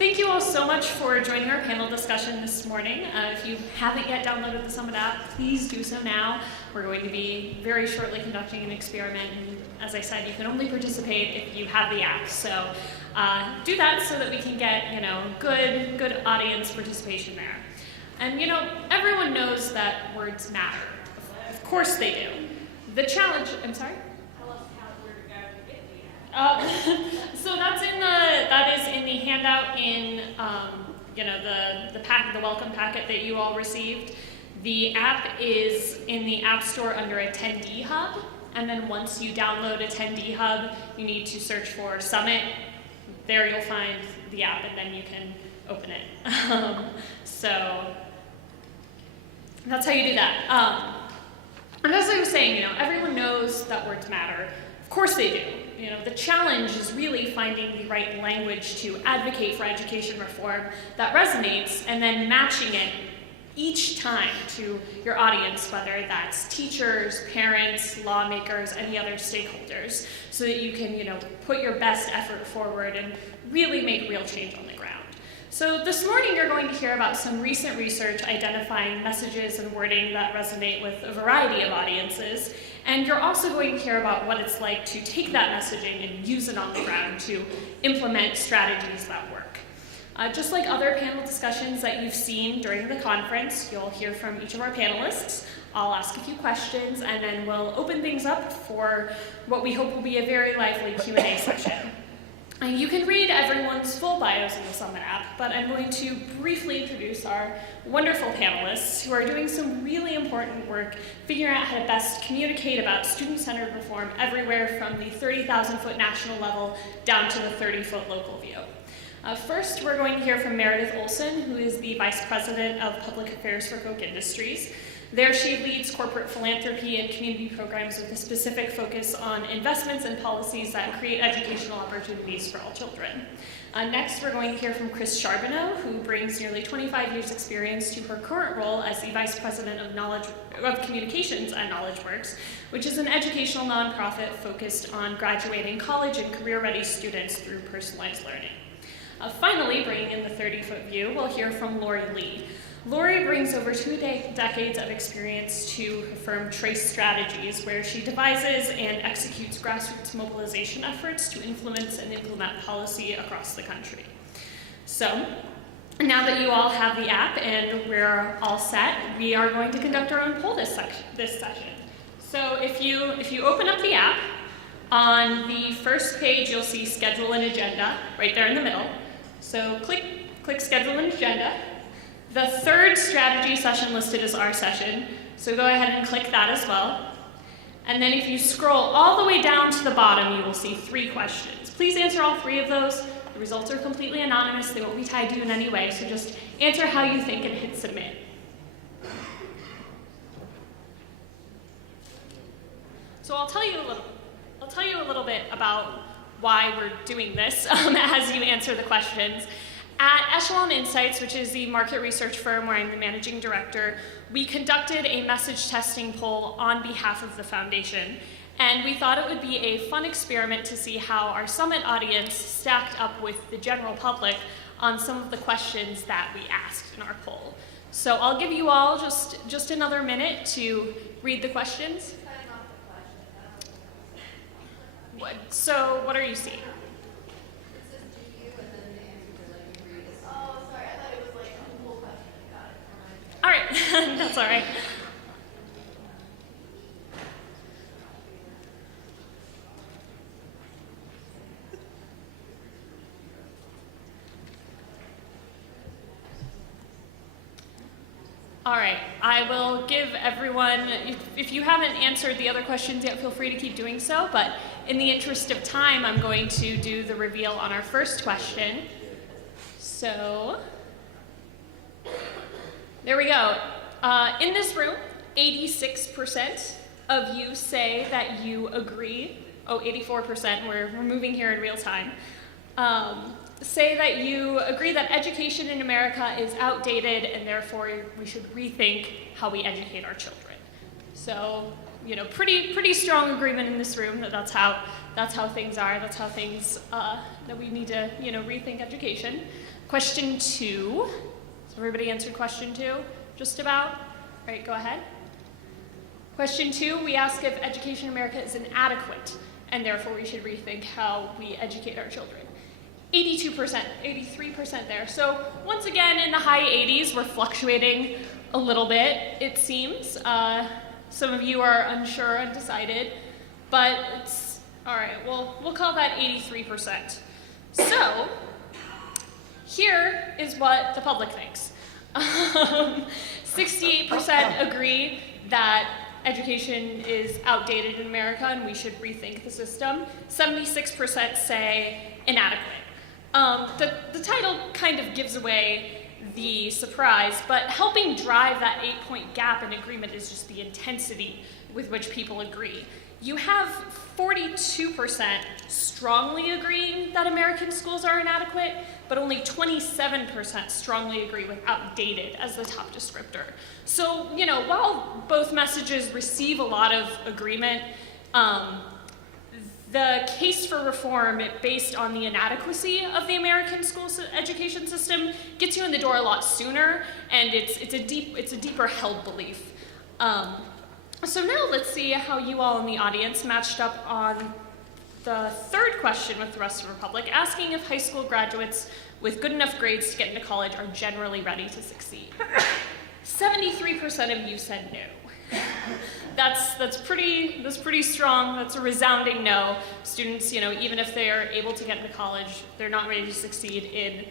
thank you all so much for joining our panel discussion this morning. If you haven't yet downloaded the Summit app, please do so now. We're going to be very shortly conducting an experiment, and as I said, you can only participate if you have the app. So do that so that we can get, good audience participation there. And everyone knows that words matter. Of course they do. The challenge, I'm sorry? Tell us where to go to get the app. So that is in the handout in the welcome packet that you all received. The app is in the App Store under Attendee Hub, and then once you download Attendee Hub, you need to search for Summit. There you'll find the app, and then you can open it. So that's how you do that. And as I was saying, everyone knows that words matter. Of course they do. The challenge is really finding the right language to advocate for education reform that resonates, and then matching it each time to your audience, whether that's teachers, parents, lawmakers, any other stakeholders, so that you can, put your best effort forward and really make real change on the ground. So this morning you're going to hear about some recent research identifying messages and wording that resonate with a variety of audiences, and you're also going to hear about what it's like to take that messaging and use it on the ground to implement strategies that work. Just like other panel discussions that you've seen during the conference, you'll hear from each of our panelists. I'll ask a few questions, and then we'll open things up for what we hope will be a very lively Q&A session. You can read everyone's full bios in the Summit app, but I'm going to briefly introduce our wonderful panelists who are doing some really important work figuring out how to best communicate about student-centered reform everywhere from the 30,000-foot national level down to the 30-foot local view. First, we're going to hear from Meredith Olson, who is the Vice President of Public Affairs for Koch Industries. There she leads corporate philanthropy and community programs with a specific focus on investments and policies that create educational opportunities for all children. Next, we're going to hear from Charbonneau, who brings nearly 25 years experience to her current role as the Vice President of Communications at KnowledgeWorks, which is an educational nonprofit focused on graduating college and career-ready students through personalized learning. Finally, bringing in the 30-foot view, we'll hear from Lori Lee. Lori brings over 2 decades of experience to her firm Trace Strategies, where she devises and executes grassroots mobilization efforts to influence and implement policy across the country. So, now that you all have the app and we're all set, we are going to conduct our own poll this session. So if you open up the app, on the first page you'll see Schedule and Agenda, right there in the middle. So click Schedule and Agenda. The third strategy session listed is our session, so go ahead and click that as well. And then if you scroll all the way down to the bottom, you will see 3 questions. Please answer all 3 of those. The results are completely anonymous. They won't be tied to you in any way, so just answer how you think and hit submit. So I'll tell you a little bit about why we're doing this as you answer the questions. At Echelon Insights, which is the market research firm where I'm the managing director, we conducted a message testing poll on behalf of the foundation, and we thought it would be a fun experiment to see how our Summit audience stacked up with the general public on some of the questions that we asked in our poll. So I'll give you all just another minute to read the questions. So what are you seeing? All right, that's all right. All right, I will give everyone, if you haven't answered the other questions yet, feel free to keep doing so, but in the interest of time, I'm going to do the reveal on our first question. So, there we go. In this room, 86% of you say that you agree. 84%, we're moving here in real time. Say that you agree that education in America is outdated and therefore we should rethink how we educate our children. So pretty strong agreement in this room that that's how things are. That's how things that we need to rethink education. Question 2. So everybody answered question 2, just about. All right, go ahead. Question 2, we ask if education in America is inadequate, and therefore we should rethink how we educate our children. 82%, 83% there. So once again, in the high 80s, we're fluctuating a little bit, it seems. Some of you are unsure, undecided, but it's, all right, well, we'll call that 83%. So here is what the public thinks. 68% agree that education is outdated in America and we should rethink the system. 76% say inadequate. The title kind of gives away the surprise, but helping drive that 8-point gap in agreement is just the intensity with which people agree. You have 42% strongly agreeing that American schools are inadequate, but only 27% strongly agree with outdated as the top descriptor. So, while both messages receive a lot of agreement, the case for reform based on the inadequacy of the American school education system gets you in the door a lot sooner, and it's a deeper held belief. So now let's see how you all in the audience matched up on the third question with the rest of the Republic, asking if high school graduates with good enough grades to get into college are generally ready to succeed. 73% of you said no. That's pretty strong. That's a resounding no. Students, even if they are able to get into college, they're not ready to succeed in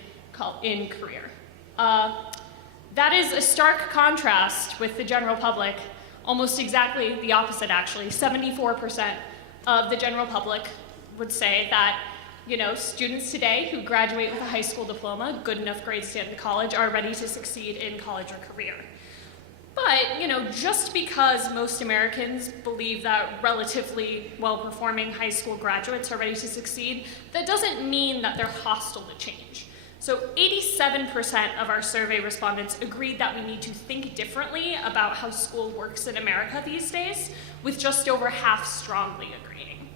career. That is a stark contrast with the general public. Almost exactly the opposite, actually. 74% of the general public would say that, students today who graduate with a high school diploma, good enough grades to get into college, are ready to succeed in college or career. But, just because most Americans believe that relatively well-performing high school graduates are ready to succeed, that doesn't mean that they're hostile to change. So 87% of our survey respondents agreed that we need to think differently about how school works in America these days, with just over half strongly agreeing.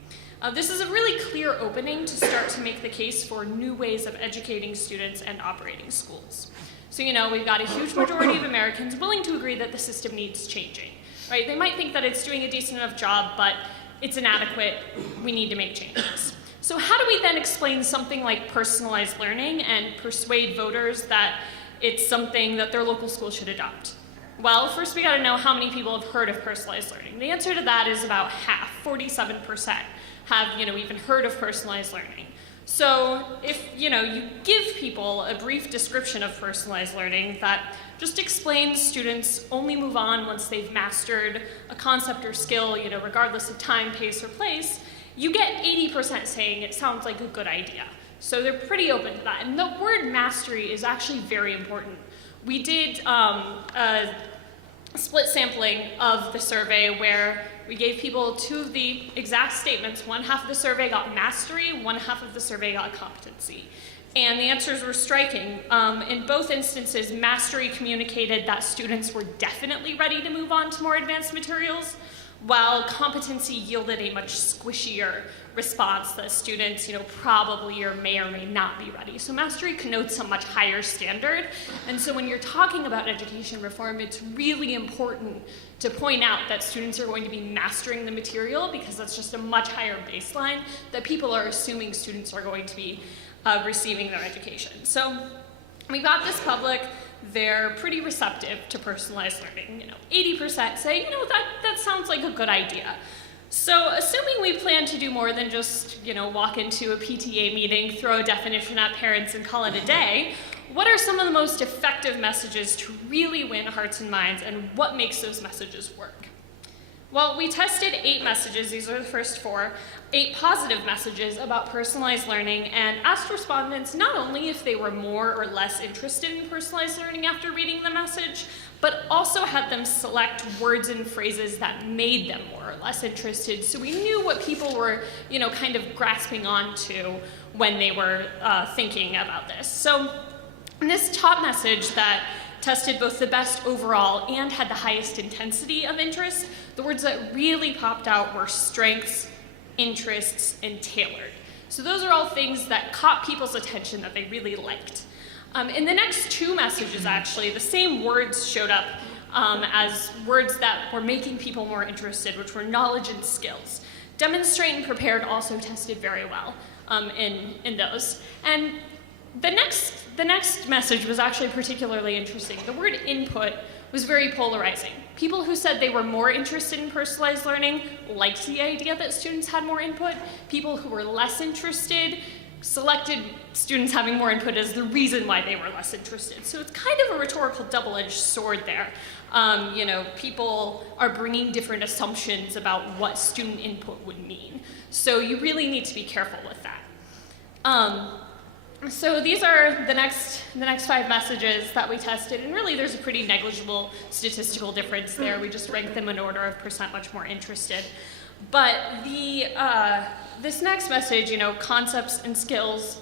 This is a really clear opening to start to make the case for new ways of educating students and operating schools. So, we've got a huge majority of Americans willing to agree that the system needs changing, right? They might think that it's doing a decent enough job, but it's inadequate. We need to make changes. So how do we then explain something like personalized learning and persuade voters that it's something that their local school should adopt? Well, first we gotta know how many people have heard of personalized learning. The answer to that is about half, 47%, have even heard of personalized learning. So if you give people a brief description of personalized learning that just explains students only move on once they've mastered a concept or skill, regardless of time, pace, or place, you get 80% saying it sounds like a good idea. So they're pretty open to that. And the word mastery is actually very important. We did a split sampling of the survey where we gave people two of the exact statements. One half of the survey got mastery, one half of the survey got competency. And the answers were striking. In both instances, mastery communicated that students were definitely ready to move on to more advanced materials, while competency yielded a much squishier response that students, probably or may not be ready. So mastery connotes a much higher standard. And so when you're talking about education reform, it's really important to point out that students are going to be mastering the material because that's just a much higher baseline that people are assuming students are going to be receiving their education. So we got this public. They're pretty receptive to personalized learning. 80% say, that sounds like a good idea. So assuming we plan to do more than just, walk into a PTA meeting, throw a definition at parents and call it a day, what are some of the most effective messages to really win hearts and minds, and what makes those messages work? Well, we tested 8 messages, these are the first 4, 8 positive messages about personalized learning, and asked respondents not only if they were more or less interested in personalized learning after reading the message, but also had them select words and phrases that made them more or less interested, so we knew what people were, kind of grasping onto when they were thinking about this. So this top message that tested both the best overall and had the highest intensity of interest, the words that really popped out were strengths, interests, and tailored. So those are all things that caught people's attention that they really liked. In the next two messages, actually, the same words showed up as words that were making people more interested, which were knowledge and skills. Demonstrate and prepared also tested very well in those. And the next message was actually particularly interesting. The word input was very polarizing. People who said they were more interested in personalized learning liked the idea that students had more input. People who were less interested selected students having more input as the reason why they were less interested. So it's kind of a rhetorical double-edged sword there. People are bringing different assumptions about what student input would mean. So you really need to be careful with that. So these are the next 5 messages that we tested, and really there's a pretty negligible statistical difference there. We just ranked them in order of percent much more interested. But this next message, concepts and skills,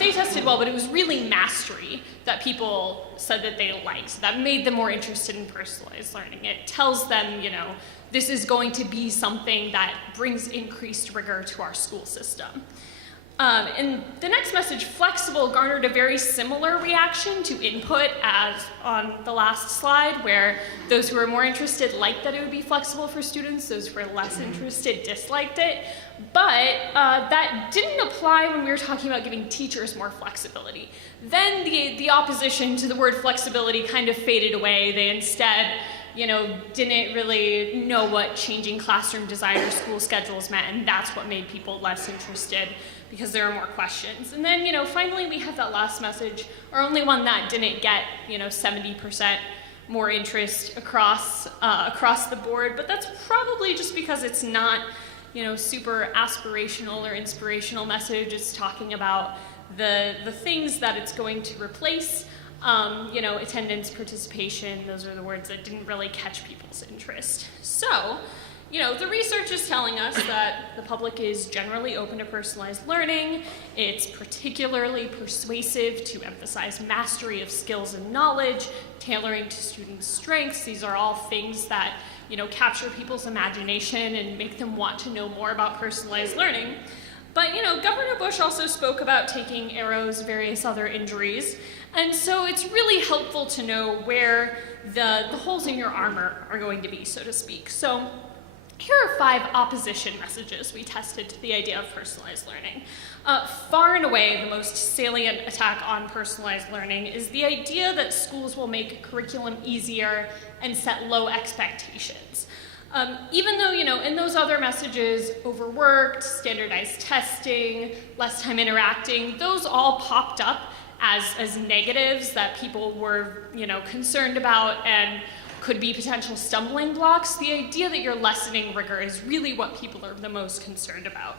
they tested well, but it was really mastery that people said that they liked, that made them more interested in personalized learning. It tells them, this is going to be something that brings increased rigor to our school system. And the next message, flexible, garnered a very similar reaction to input as on the last slide, where those who were more interested liked that it would be flexible for students, those who were less interested disliked it. But that didn't apply when we were talking about giving teachers more flexibility. Then the opposition to the word flexibility kind of faded away. They instead didn't really know what changing classroom design or school schedules meant, and that's what made people less interested because there are more questions. And then, finally we have that last message, our only one that didn't get, 70% more interest across the board, but that's probably just because it's not, super aspirational or inspirational message. It's talking about the things that it's going to replace. Attendance, participation, those are the words that didn't really catch people's interest. So, the research is telling us that the public is generally open to personalized learning. It's particularly persuasive to emphasize mastery of skills and knowledge, tailoring to students' strengths. These are all things that, capture people's imagination and make them want to know more about personalized learning. But, Governor Bush also spoke about taking arrows, various other injuries, and so it's really helpful to know where the holes in your armor are going to be, so to speak. So here are 5 opposition messages we tested to the idea of personalized learning. Far and away, the most salient attack on personalized learning is the idea that schools will make curriculum easier and set low expectations. Even though, in those other messages, overworked, standardized testing, less time interacting, those all popped up as negatives that people were, concerned about and could be potential stumbling blocks. The idea that you're lessening rigor is really what people are the most concerned about.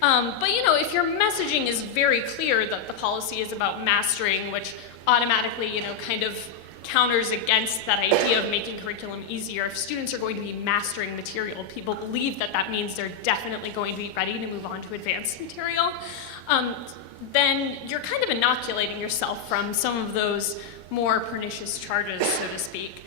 But if your messaging is very clear that the policy is about mastering, which automatically, kind of counters against that idea of making curriculum easier. If students are going to be mastering material, people believe that that means they're definitely going to be ready to move on to advanced material, then you're kind of inoculating yourself from some of those more pernicious charges, so to speak.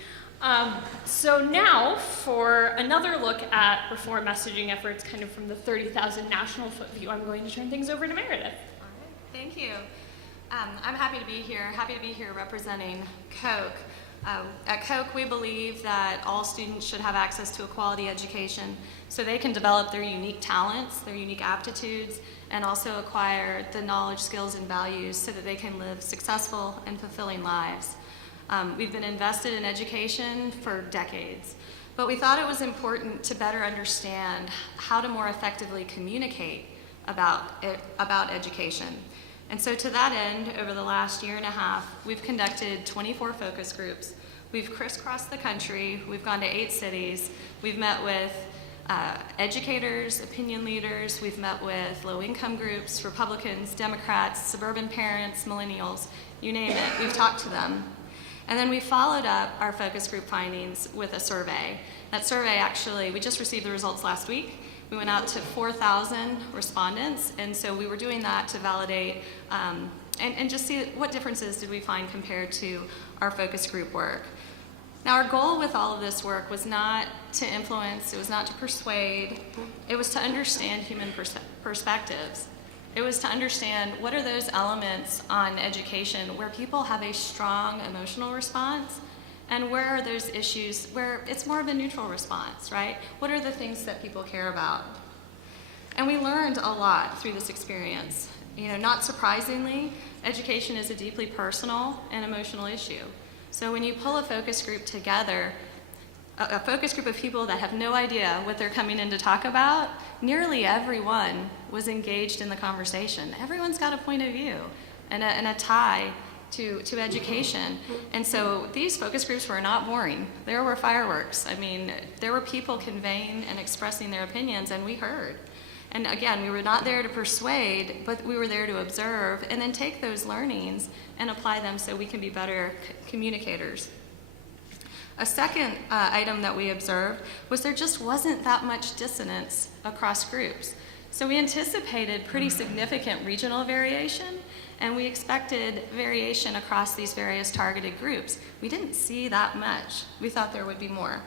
So now, for another look at reform messaging efforts, kind of from the 30,000 national foot view, I'm going to turn things over to Meredith. All right, thank you. I'm happy to be here representing Koch. At Koch, we believe that all students should have access to a quality education so they can develop their unique talents, their unique aptitudes, and also acquire the knowledge, skills, and values so that they can live successful and fulfilling lives. We've been invested in education for decades, but we thought it was important to better understand how to more effectively communicate about education. And so to that end, over the last year and a half, we've conducted 24 focus groups. We've crisscrossed the country. We've gone to 8 cities. We've met with educators, opinion leaders. We've met with low-income groups, Republicans, Democrats, suburban parents, millennials, you name it. We've talked to them. And then we followed up our focus group findings with a survey. That survey actually, we just received the results last week. We went out to 4,000 respondents, and so we were doing that to validate and just see what differences did we find compared to our focus group work. Now, our goal with all of this work was not to influence, it was not to persuade, it was to understand human perspectives. It was to understand what are those elements on education where people have a strong emotional response, and where are those issues where it's more of a neutral response, right? What are the things that people care about? And we learned a lot through this experience. You know, not surprisingly, education is a deeply personal and emotional issue. So when you pull a focus group together, a focus group of people that have no idea what they're coming in to talk about, nearly everyone was engaged in the conversation. Everyone's got a point of view and a tie to education. And so these focus groups were not boring. There were fireworks. I mean, there were people conveying and expressing their opinions, and we heard. And again, we were not there to persuade, but we were there to observe and then take those learnings and apply them so we can be better communicators. A second item that we observed was there just wasn't that much dissonance across groups. So we anticipated pretty significant regional variation, and we expected variation across these various targeted groups. We didn't see that much. We thought there would be more.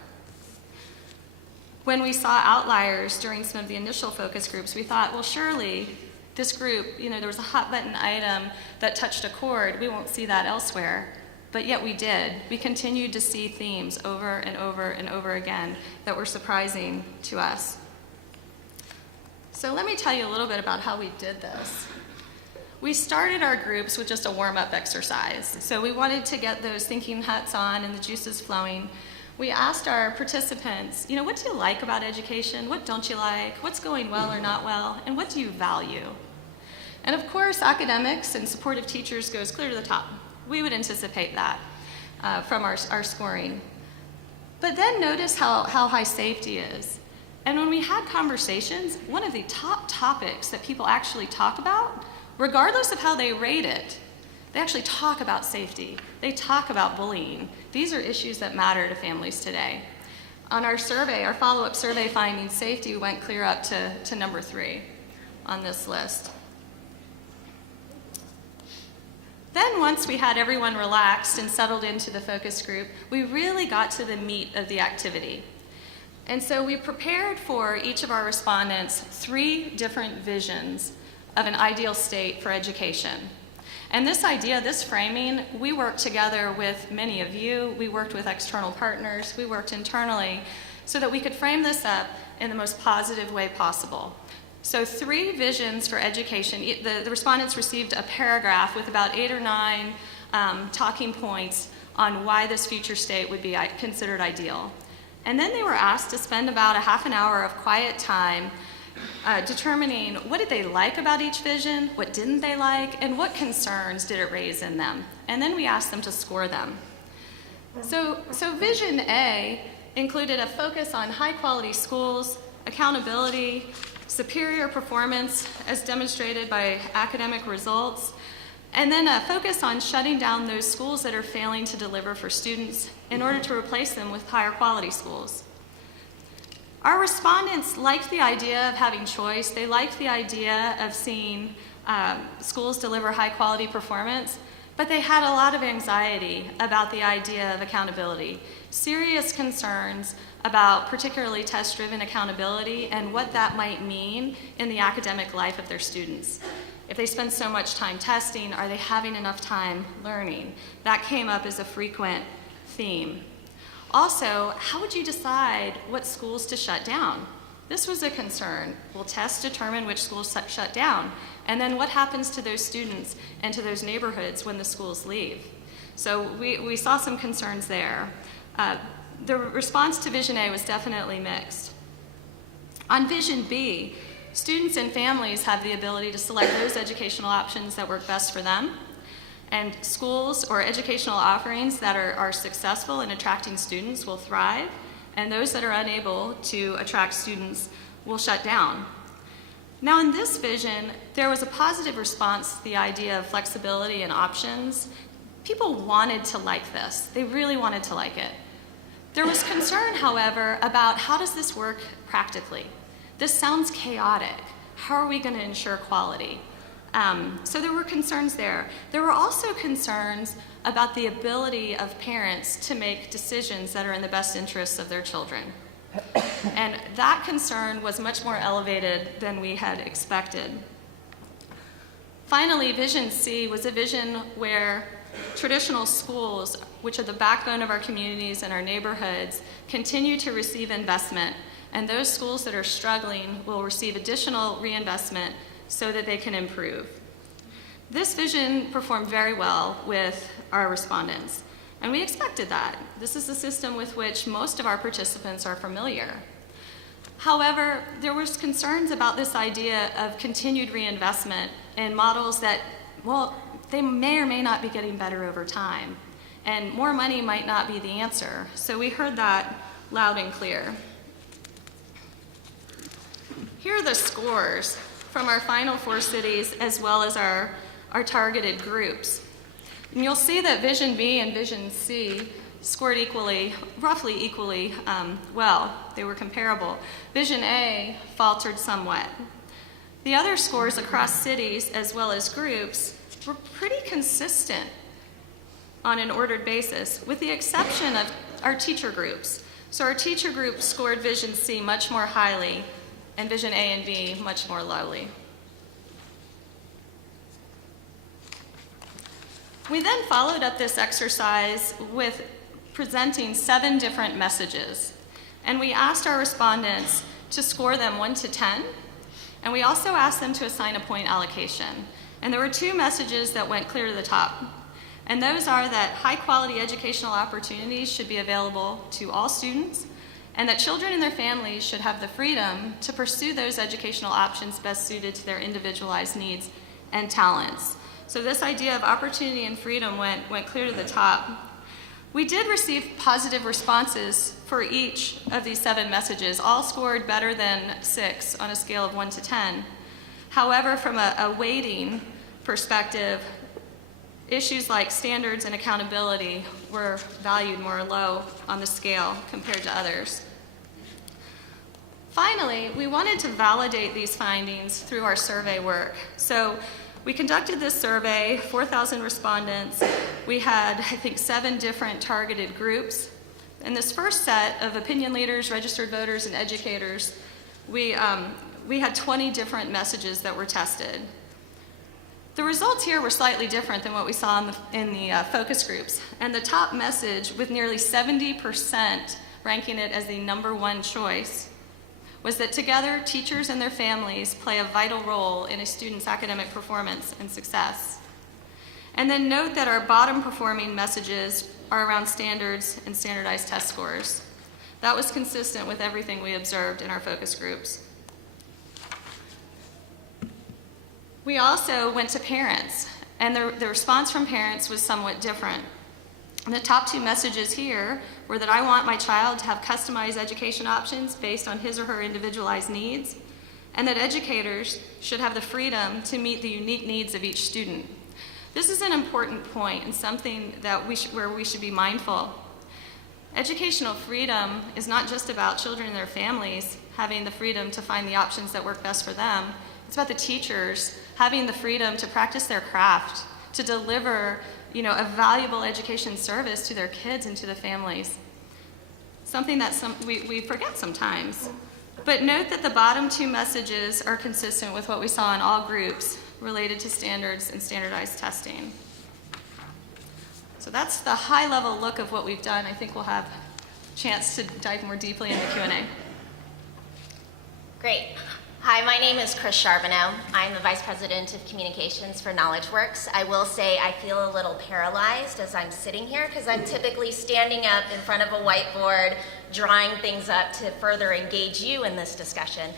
When we saw outliers during some of the initial focus groups, we thought, well, surely this group, you know, there was a hot button item that touched a chord. We won't see that elsewhere. But yet we did. We continued to see themes over and over and over again that were surprising to us. So let me tell you a little bit about how we did this. We started our groups with just a warm-up exercise. So we wanted to get those thinking hats on and the juices flowing. We asked our participants, you know, what do you like about education? What don't you like? What's going well or not well? And what do you value? And of course, academics and supportive teachers goes clear to the top. We would anticipate that from our scoring. But then notice how high safety is. And when we had conversations, one of the top topics that people actually talk about, regardless of how they rate it, they actually talk about safety. They talk about bullying. These are issues that matter to families today. On our survey, our follow-up survey findings, safety went clear up to number 3 on this list. Then once we had everyone relaxed and settled into the focus group, we really got to the meat of the activity. And so we prepared for each of our respondents 3 different visions of an ideal state for education. And this idea, this framing, we worked together with many of you. We worked with external partners. We worked internally so that we could frame this up in the most positive way possible. So 3 visions for education. The respondents received a paragraph with about 8 or 9 talking points on why this future state would be considered ideal. And then they were asked to spend about a half an hour of quiet time determining what did they like about each vision, what didn't they like, and what concerns did it raise in them. And then we asked them to score them. So Vision A included a focus on high-quality schools, accountability, superior performance as demonstrated by academic results, and then a focus on shutting down those schools that are failing to deliver for students in order to replace them with higher quality schools. Our respondents liked the idea of having choice. They liked the idea of seeing schools deliver high quality performance, but they had a lot of anxiety about the idea of accountability, serious concerns about particularly test-driven accountability and what that might mean in the academic life of their students. If they spend so much time testing, are they having enough time learning? That came up as a frequent theme. Also, how would you decide what schools to shut down? This was a concern. Will tests determine which schools shut down? And then what happens to those students and to those neighborhoods when the schools leave? So we saw some concerns there. The response to Vision A was definitely mixed. On Vision B, students and families have the ability to select those educational options that work best for them. And schools or educational offerings that are successful in attracting students will thrive, and those that are unable to attract students will shut down. Now in this vision, there was a positive response to the idea of flexibility and options. People wanted to like this. They really wanted to like it. There was concern, however, about how does this work practically? This sounds chaotic. How are we going to ensure quality? So there were concerns there. There were also concerns about the ability of parents to make decisions that are in the best interests of their children. And that concern was much more elevated than we had expected. Finally, Vision C was a vision where traditional schools, which are the backbone of our communities and our neighborhoods, continue to receive investment, and those schools that are struggling will receive additional reinvestment so that they can improve. This vision performed very well with our respondents, and we expected that. This is a system with which most of our participants are familiar. However, there was concerns about this idea of continued reinvestment in models that, well, they may or may not be getting better over time, and more money might not be the answer. So we heard that loud and clear. Here are the scores from our final 4 cities as well as our targeted groups. And you'll see that Vision B and Vision C scored roughly equally well. They were comparable. Vision A faltered somewhat. The other scores across cities as well as groups were pretty consistent on an ordered basis, with the exception of our teacher groups. So our teacher group scored Vision C much more highly and Vision A and B much more lowly. We then followed up this exercise with presenting 7 different messages. And we asked our respondents to score them 1 to 10. And we also asked them to assign a point allocation. And there were 2 messages that went clear to the top. And those are that high-quality educational opportunities should be available to all students, and that children and their families should have the freedom to pursue those educational options best suited to their individualized needs and talents. So this idea of opportunity and freedom went clear to the top. We did receive positive responses for each of these 7 messages, all scored better than 6 on a scale of 1 to 10. However, from a weighting perspective, issues like standards and accountability were valued more low on the scale compared to others. Finally, we wanted to validate these findings through our survey work. So we conducted this survey, 4,000 respondents. We had, I think, 7 different targeted groups. In this first set of opinion leaders, registered voters, and educators, we had 20 different messages that were tested. The results here were slightly different than what we saw in the focus groups. And the top message, with nearly 70% ranking it as the #1 choice, was that together, teachers and their families play a vital role in a student's academic performance and success. And then note that our bottom performing messages are around standards and standardized test scores. That was consistent with everything we observed in our focus groups. We also went to parents, and the response from parents was somewhat different. And the top 2 messages here were that I want my child to have customized education options based on his or her individualized needs, and that educators should have the freedom to meet the unique needs of each student. This is an important point and something that where we should be mindful. Educational freedom is not just about children and their families having the freedom to find the options that work best for them. It's about the teachers having the freedom to practice their craft, to deliver, a valuable education service to their kids and to the families. Something that we forget sometimes. But note that the bottom 2 messages are consistent with what we saw in all groups related to standards and standardized testing. So that's the high-level look of what we've done. I think we'll have a chance to dive more deeply into Q&A. Great. Hi, my name is Charbonneau. I'm the Vice President of Communications for KnowledgeWorks. I will say I feel a little paralyzed as I'm sitting here because I'm typically standing up in front of a whiteboard, drawing things up to further engage you in this discussion.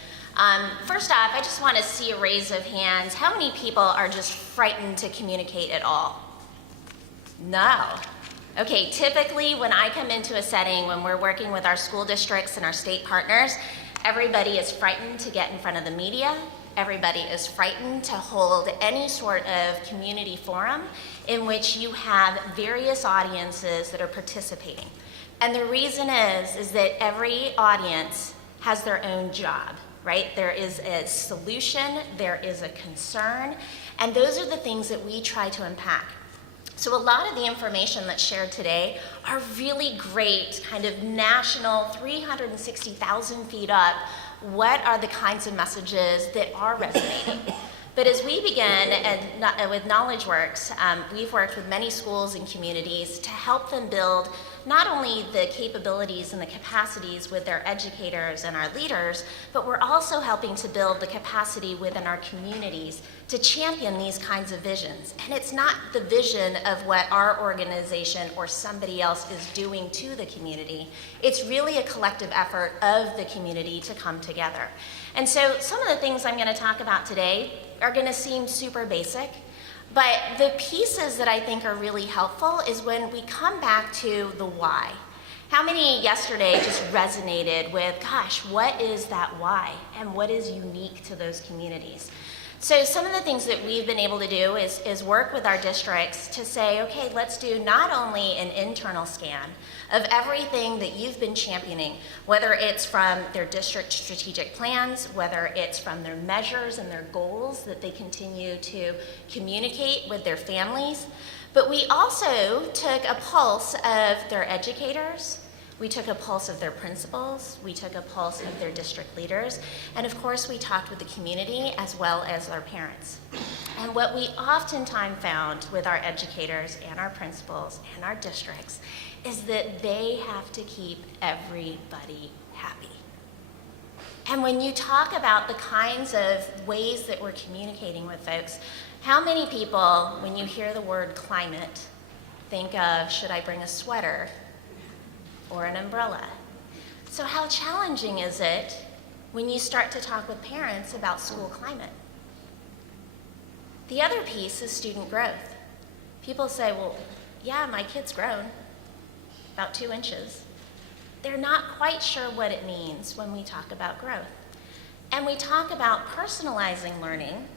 First off, I just want to see a raise of hands. How many people are just frightened to communicate at all? No. Okay, typically when I come into a setting, when we're working with our school districts and our state partners, everybody is frightened to get in front of the media. Everybody is frightened to hold any sort of community forum in which you have various audiences that are participating. And the reason is that every audience has their own job. right? There is a solution, there is a concern, and those are the things that we try to unpack. So a lot of the information that's shared today are really great, kind of national, 360,000 feet up, what are the kinds of messages that are resonating? But as we begin with KnowledgeWorks, we've worked with many schools and communities to help them build not only the capabilities and the capacities with their educators and our leaders, but we're also helping to build the capacity within our communities to champion these kinds of visions. And it's not the vision of what our organization or somebody else is doing to the community. It's really a collective effort of the community to come together. And so some of the things I'm going to talk about today are going to seem super basic, but the pieces that I think are really helpful is when we come back to the why. How many yesterday just resonated with, gosh, what is that why? And what is unique to those communities? So some of the things that we've been able to do is work with our districts to say, okay, let's do not only an internal scan of everything that you've been championing, whether it's from their district strategic plans, whether it's from their measures and their goals that they continue to communicate with their families, but we also took a pulse of their educators, we took a pulse of their principals, we took a pulse of their district leaders, and of course we talked with the community as well as our parents. And what we oftentimes found with our educators and our principals and our districts is that they have to keep everybody happy. And when you talk about the kinds of ways that we're communicating with folks, how many people, when you hear the word climate, think of, should I bring a sweater or an umbrella? So how challenging is it when you start to talk with parents about school climate? The other piece is student growth. People say, well, yeah, my kid's grown about 2 inches. They're not quite sure what it means when we talk about growth. And we talk about personalizing learning.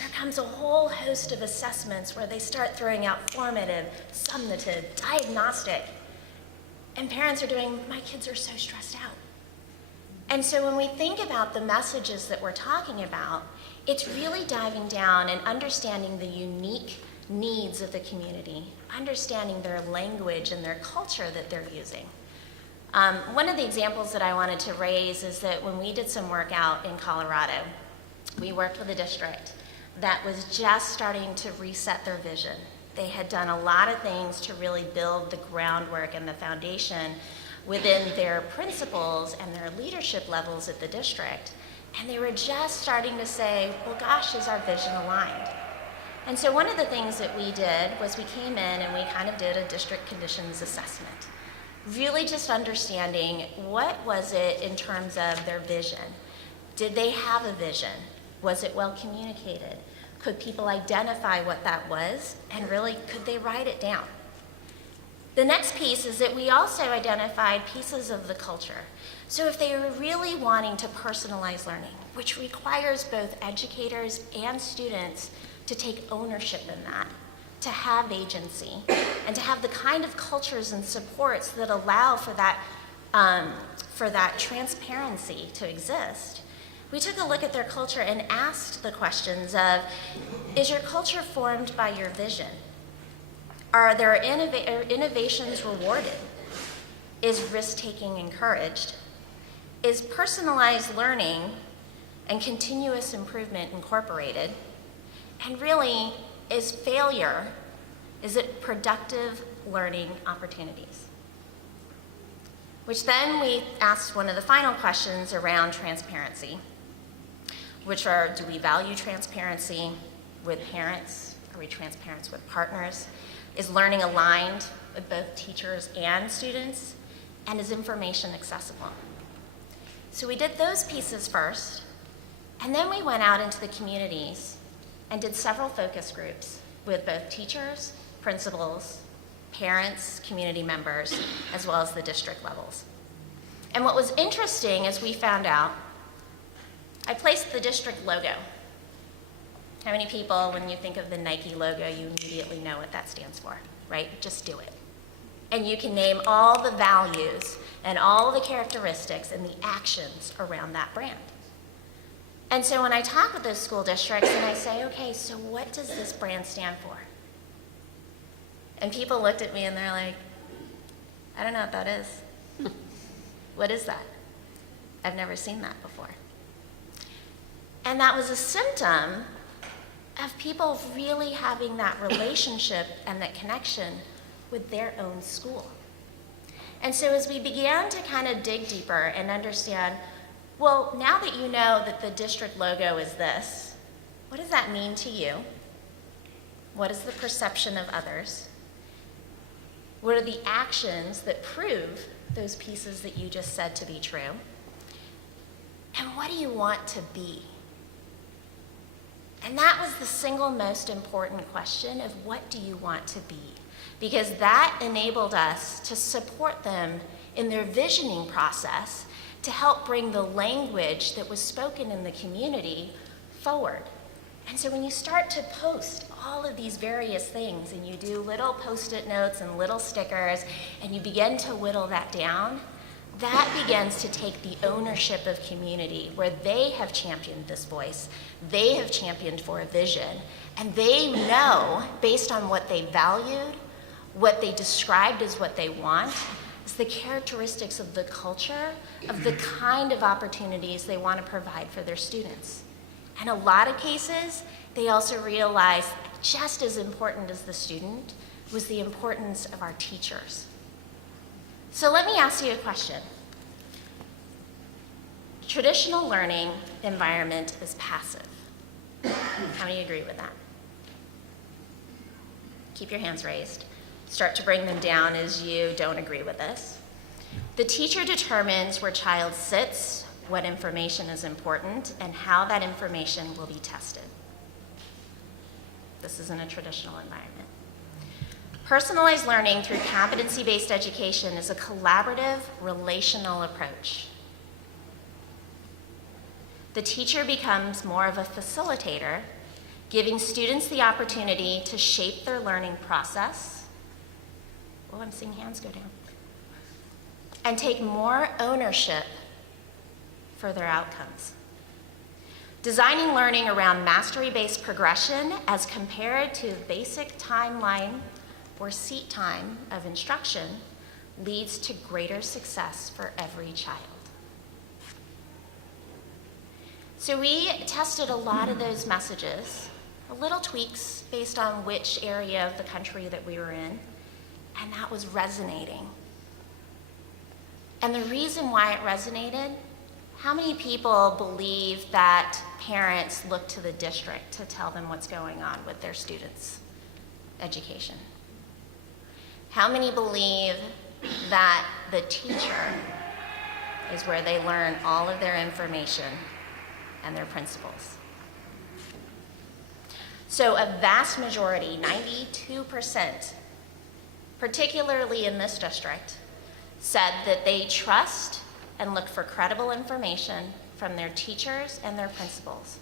There comes a whole host of assessments where they start throwing out formative, summative, diagnostic. And parents are doing, my kids are so stressed out. And so when we think about the messages that we're talking about, it's really diving down and understanding the unique needs of the community, understanding their language and their culture that they're using. One of the examples that I wanted to raise is that when we did some work out in Colorado, we worked with a district that was just starting to reset their vision. They had done a lot of things to really build the groundwork and the foundation within their principals and their leadership levels at the district. And they were just starting to say, well, gosh, is our vision aligned? And so one of the things that we did was we came in and we kind of did a district conditions assessment, really just understanding what was it in terms of their vision. Did they have a vision? Was it well communicated? Could people identify what that was? And really, could they write it down? The next piece is that we also identified pieces of the culture. So if they were really wanting to personalize learning, which requires both educators and students to take ownership in that, to have agency, and to have the kind of cultures and supports that allow for that transparency to exist, we took a look at their culture and asked the questions of, is your culture formed by your vision? Are there innovations rewarded? Is risk-taking encouraged? Is personalized learning and continuous improvement incorporated? And really, is failure, is it productive learning opportunities? Which then we asked one of the final questions around transparency, which are, do we value transparency with parents? Are we transparent with partners? Is learning aligned with both teachers and students? And is information accessible? So we did those pieces first, and then we went out into the communities and did several focus groups with both teachers, principals, parents, community members, as well as the district levels. And what was interesting is we found out, I placed the district logo. How many people, when you think of the Nike logo, you immediately know what that stands for, right? Just do it. And you can name all the values and all the characteristics and the actions around that brand. And so when I talk with those school districts and I say, okay, so what does this brand stand for? And people looked at me and they're like, I don't know what that is. What is that? I've never seen that before. And that was a symptom of people really having that relationship and that connection with their own school. And so as we began to kind of dig deeper and understand, well, now that you know that the district logo is this, what does that mean to you? What is the perception of others? What are the actions that prove those pieces that you just said to be true? And what do you want to be? And that was the single most important question of what do you want to be? Because that enabled us to support them in their visioning process to help bring the language that was spoken in the community forward. And so when you start to post all of these various things and you do little Post-it notes and little stickers and you begin to whittle that down, that begins to take the ownership of community where they have championed this voice, they have championed for a vision, and they know, based on what they valued, what they described as what they want, is the characteristics of the culture, of the kind of opportunities they want to provide for their students. In a lot of cases, they also realize just as important as the student was the importance of our teachers. So let me ask you a question. Traditional learning environment is passive. How many agree with that? Keep your hands raised. Start to bring them down as you don't agree with this. The teacher determines where child sits, what information is important, and how that information will be tested. This isn't a traditional environment. Personalized learning through competency-based education is a collaborative, relational approach. The teacher becomes more of a facilitator, giving students the opportunity to shape their learning process. Oh, I'm seeing hands go down. And take more ownership for their outcomes. Designing learning around mastery-based progression as compared to basic timeline or seat time of instruction leads to greater success for every child. So we tested a lot of those messages, little tweaks based on which area of the country that we were in, and that was resonating. And the reason why it resonated, how many people believe that parents look to the district to tell them what's going on with their students' education? How many believe that the teacher is where they learn all of their information and their principles? So a vast majority, 92%, particularly in this district, said that they trust and look for credible information from their teachers and their principals.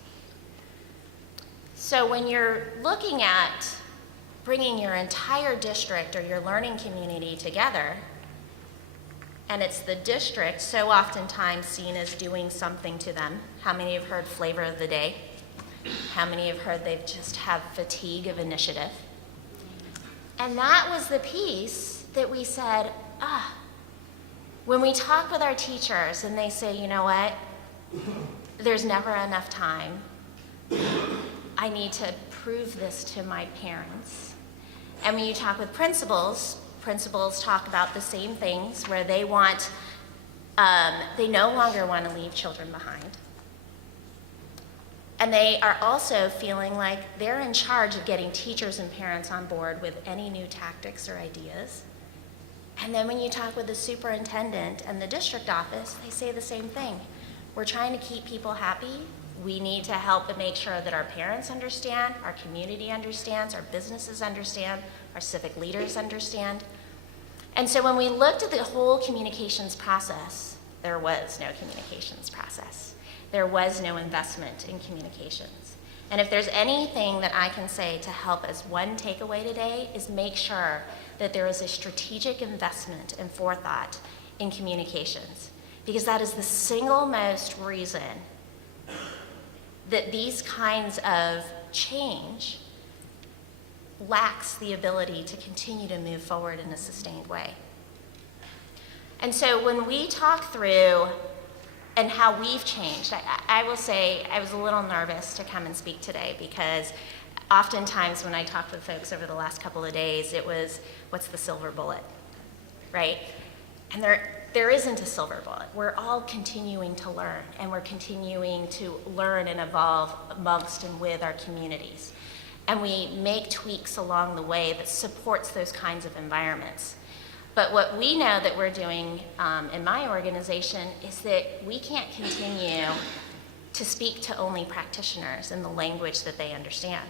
So when you're looking at bringing your entire district or your learning community together, and it's the district so oftentimes seen as doing something to them. How many have heard flavor of the day? How many have heard they just have fatigue of initiative? And that was the piece that we said, when we talk with our teachers and they say, you know what, there's never enough time. I need to prove this to my parents. And when you talk with principals, principals talk about the same things where they want, they no longer want to leave children behind. And they are also feeling like they're in charge of getting teachers and parents on board with any new tactics or ideas. And then when you talk with the superintendent and the district office, they say the same thing. We're trying to keep people happy. We need to help and make sure that our parents understand, our community understands, our businesses understand, our civic leaders understand. And so when we looked at the whole communications process, there was no communications process. There was no investment in communications. And if there's anything that I can say to help as one takeaway today is make sure that there is a strategic investment and forethought in communications, because that is the single most reason that these kinds of change lacks the ability to continue to move forward in a sustained way. And so when we talk through and how we've changed, I will say I was a little nervous to come and speak today because oftentimes when I talked with folks over the last couple of days, it was, what's the silver bullet, right? And there isn't a silver bullet. We're all continuing to learn, and we're continuing to learn and evolve amongst and with our communities. And we make tweaks along the way that supports those kinds of environments. But what we know that we're doing in my organization is that we can't continue to speak to only practitioners in the language that they understand.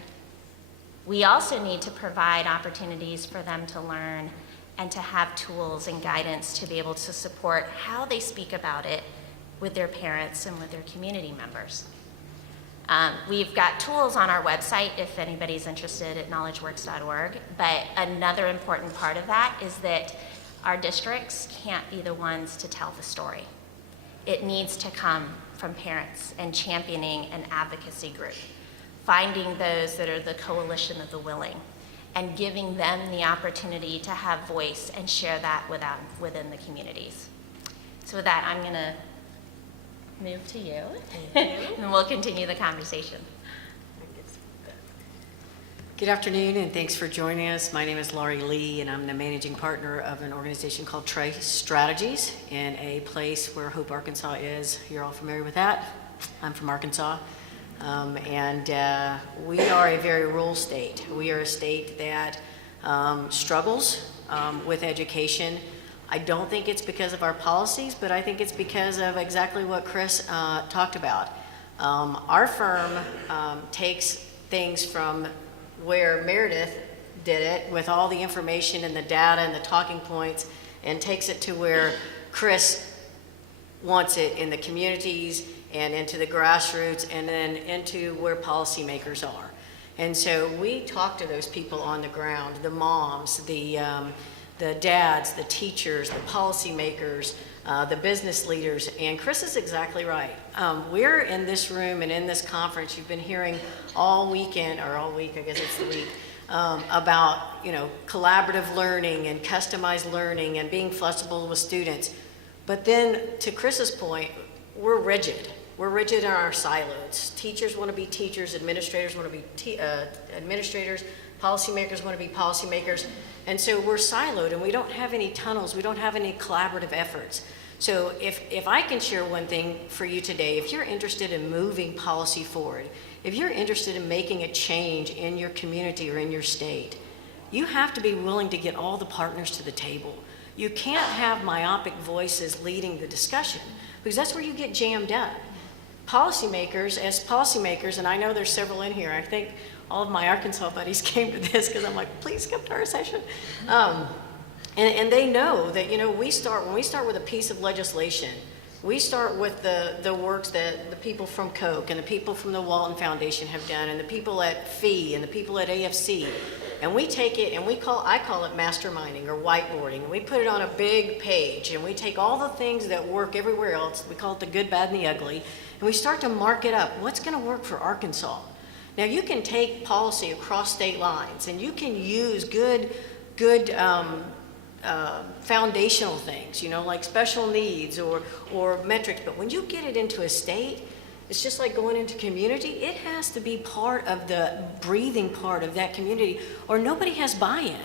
We also need to provide opportunities for them to learn and to have tools and guidance to be able to support how they speak about it with their parents and with their community members. We've got tools on our website if anybody's interested at knowledgeworks.org, but another important part of that is that our districts can't be the ones to tell the story. It needs to come from parents and championing an advocacy group, finding those that are the coalition of the willing, and giving them the opportunity to have voice and share that within the communities. So with that, I'm gonna move to you, and we'll continue the conversation. Good afternoon, and thanks for joining us. My name is Laurie Lee, and I'm the managing partner of an organization called Trace Strategies in a place where Hope, Arkansas is. You're all familiar with that. I'm from Arkansas. We are a very rural state. We are a state that struggles with education. I don't think it's because of our policies, but I think it's because of exactly what Chris talked about. Our firm takes things from where Meredith did it with all the information and the data and the talking points and takes it to where Chris wants it in the communities and into the grassroots and then into where policymakers are. And so we talk to those people on the ground, the moms, the dads, the teachers, the policymakers, the business leaders, and Chris is exactly right. We're in this room and in this conference, you've been hearing all weekend, or all week, I guess it's the week, about collaborative learning and customized learning and being flexible with students. But then to Chris's point, we're rigid. We're rigid in our silos. Teachers want to be teachers, administrators want to be administrators, policymakers want to be policymakers. And so we're siloed and we don't have any tunnels, we don't have any collaborative efforts. So if I can share one thing for you today, if you're interested in moving policy forward, if you're interested in making a change in your community or in your state, you have to be willing to get all the partners to the table. You can't have myopic voices leading the discussion because that's where you get jammed up. Policymakers, as policymakers, and I know there's several in here, I think all of my Arkansas buddies came to this because I'm like, please come to our session. And they know that, when we start with a piece of legislation, we start with the works that the people from Koch and the people from the Walton Foundation have done and the people at FEE and the people at AFC. And we take it and I call it masterminding or whiteboarding. And we put it on a big page and we take all the things that work everywhere else, we call it the good, bad, and the ugly, and we start to mark it up. What's gonna work for Arkansas? Now you can take policy across state lines and you can use good foundational things, like special needs or metrics, but when you get it into a state, it's just like going into community. It has to be part of the breathing part of that community or nobody has buy-in.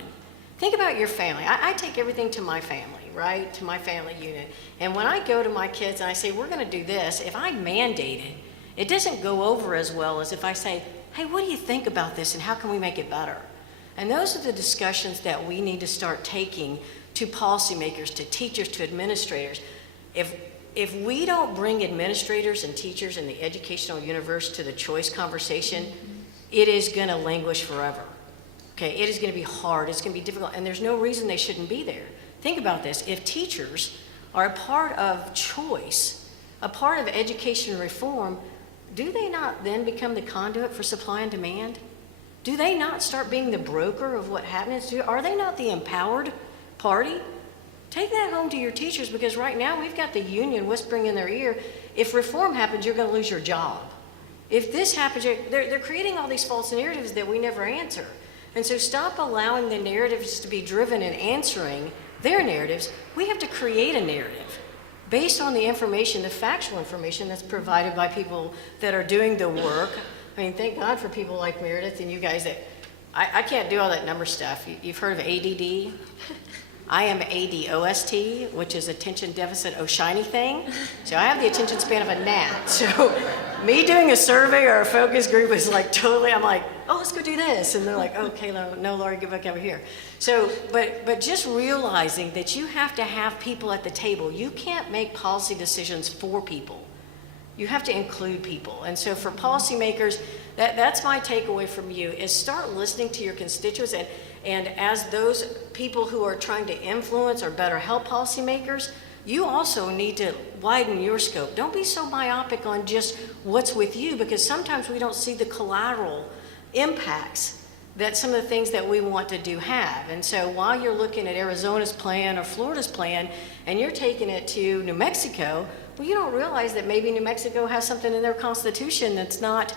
Think about your family. I take everything to my family, right? To my family unit. And when I go to my kids and I say, we're gonna do this, if I mandate it, it doesn't go over as well as if I say, hey, what do you think about this and how can we make it better? And those are the discussions that we need to start taking to policymakers, to teachers, to administrators. If we don't bring administrators and teachers in the educational universe to the choice conversation, it is gonna languish forever. Okay, it is gonna be hard, it's gonna be difficult, and there's no reason they shouldn't be there. Think about this, if teachers are a part of choice, a part of education reform, do they not then become the conduit for supply and demand? Do they not start being the broker of what happens? Are they not the empowered party? Take that home to your teachers because right now we've got the union whispering in their ear, if reform happens, you're gonna lose your job. if this happens, they're creating all these false narratives that we never answer. And so stop allowing the narratives to be driven and answering their narratives. We have to create a narrative based on the information, the factual information that's provided by people that are doing the work. I mean, thank God for people like Meredith and you guys that, I can't do all that number stuff. You've heard of ADD? I am ADOST, which is attention deficit shiny thing. So I have the attention span of a gnat. So me doing a survey or a focus group is like totally, I'm like, oh, let's go do this. And they're like, okay, no, Lori, get back over here. So, but just realizing that you have to have people at the table. You can't make policy decisions for people. You have to include people. And so for policymakers, that's my takeaway from you, is start listening to your constituents. And as those people who are trying to influence or better help policymakers, you also need to widen your scope. Don't be so myopic on just what's with you, because sometimes we don't see the collateral impacts that some of the things that we want to do have. And so while you're looking at Arizona's plan or Florida's plan, and you're taking it to New Mexico, well, you don't realize that maybe New Mexico has something in their constitution that's not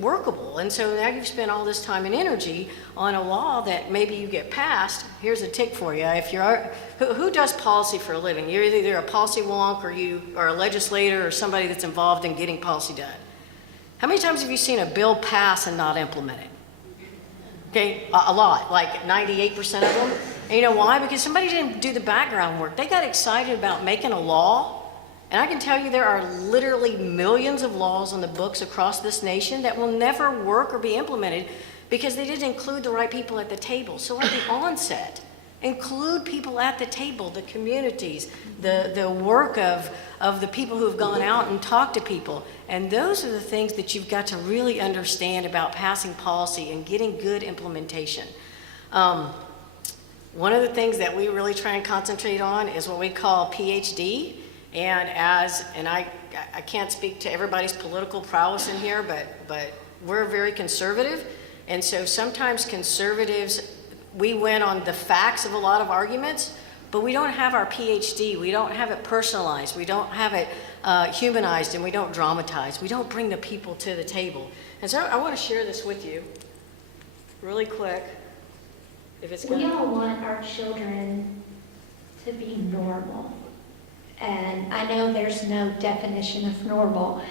workable. And so now you've spent all this time and energy on a law that maybe you get passed. Here's a tick for you. If you're, who does policy for a living? You're either a policy wonk or you are a legislator or somebody that's involved in getting policy done. How many times have you seen a bill pass and not implemented? Okay, a lot, like 98% of them. And you know why? Because somebody didn't do the background work. They got excited about making a law. And I can tell you there are literally millions of laws on the books across this nation that will never work or be implemented because they didn't include the right people at the table. So at the onset, include people at the table, the communities, the work of the people who have gone out and talked to people. And those are the things that you've got to really understand about passing policy and getting good implementation. One of the things that we really try and concentrate on is what we call PhD. And I can't speak to everybody's political prowess in here, but we're very conservative. And so sometimes conservatives, we win on the facts of a lot of arguments, but we don't have our PhD. We don't have it personalized. We don't have it humanized, and we don't dramatize. We don't bring the people to the table. And so I want to share this with you really quick. If it's We all want our children to be normal. And I know there's no definition of normal,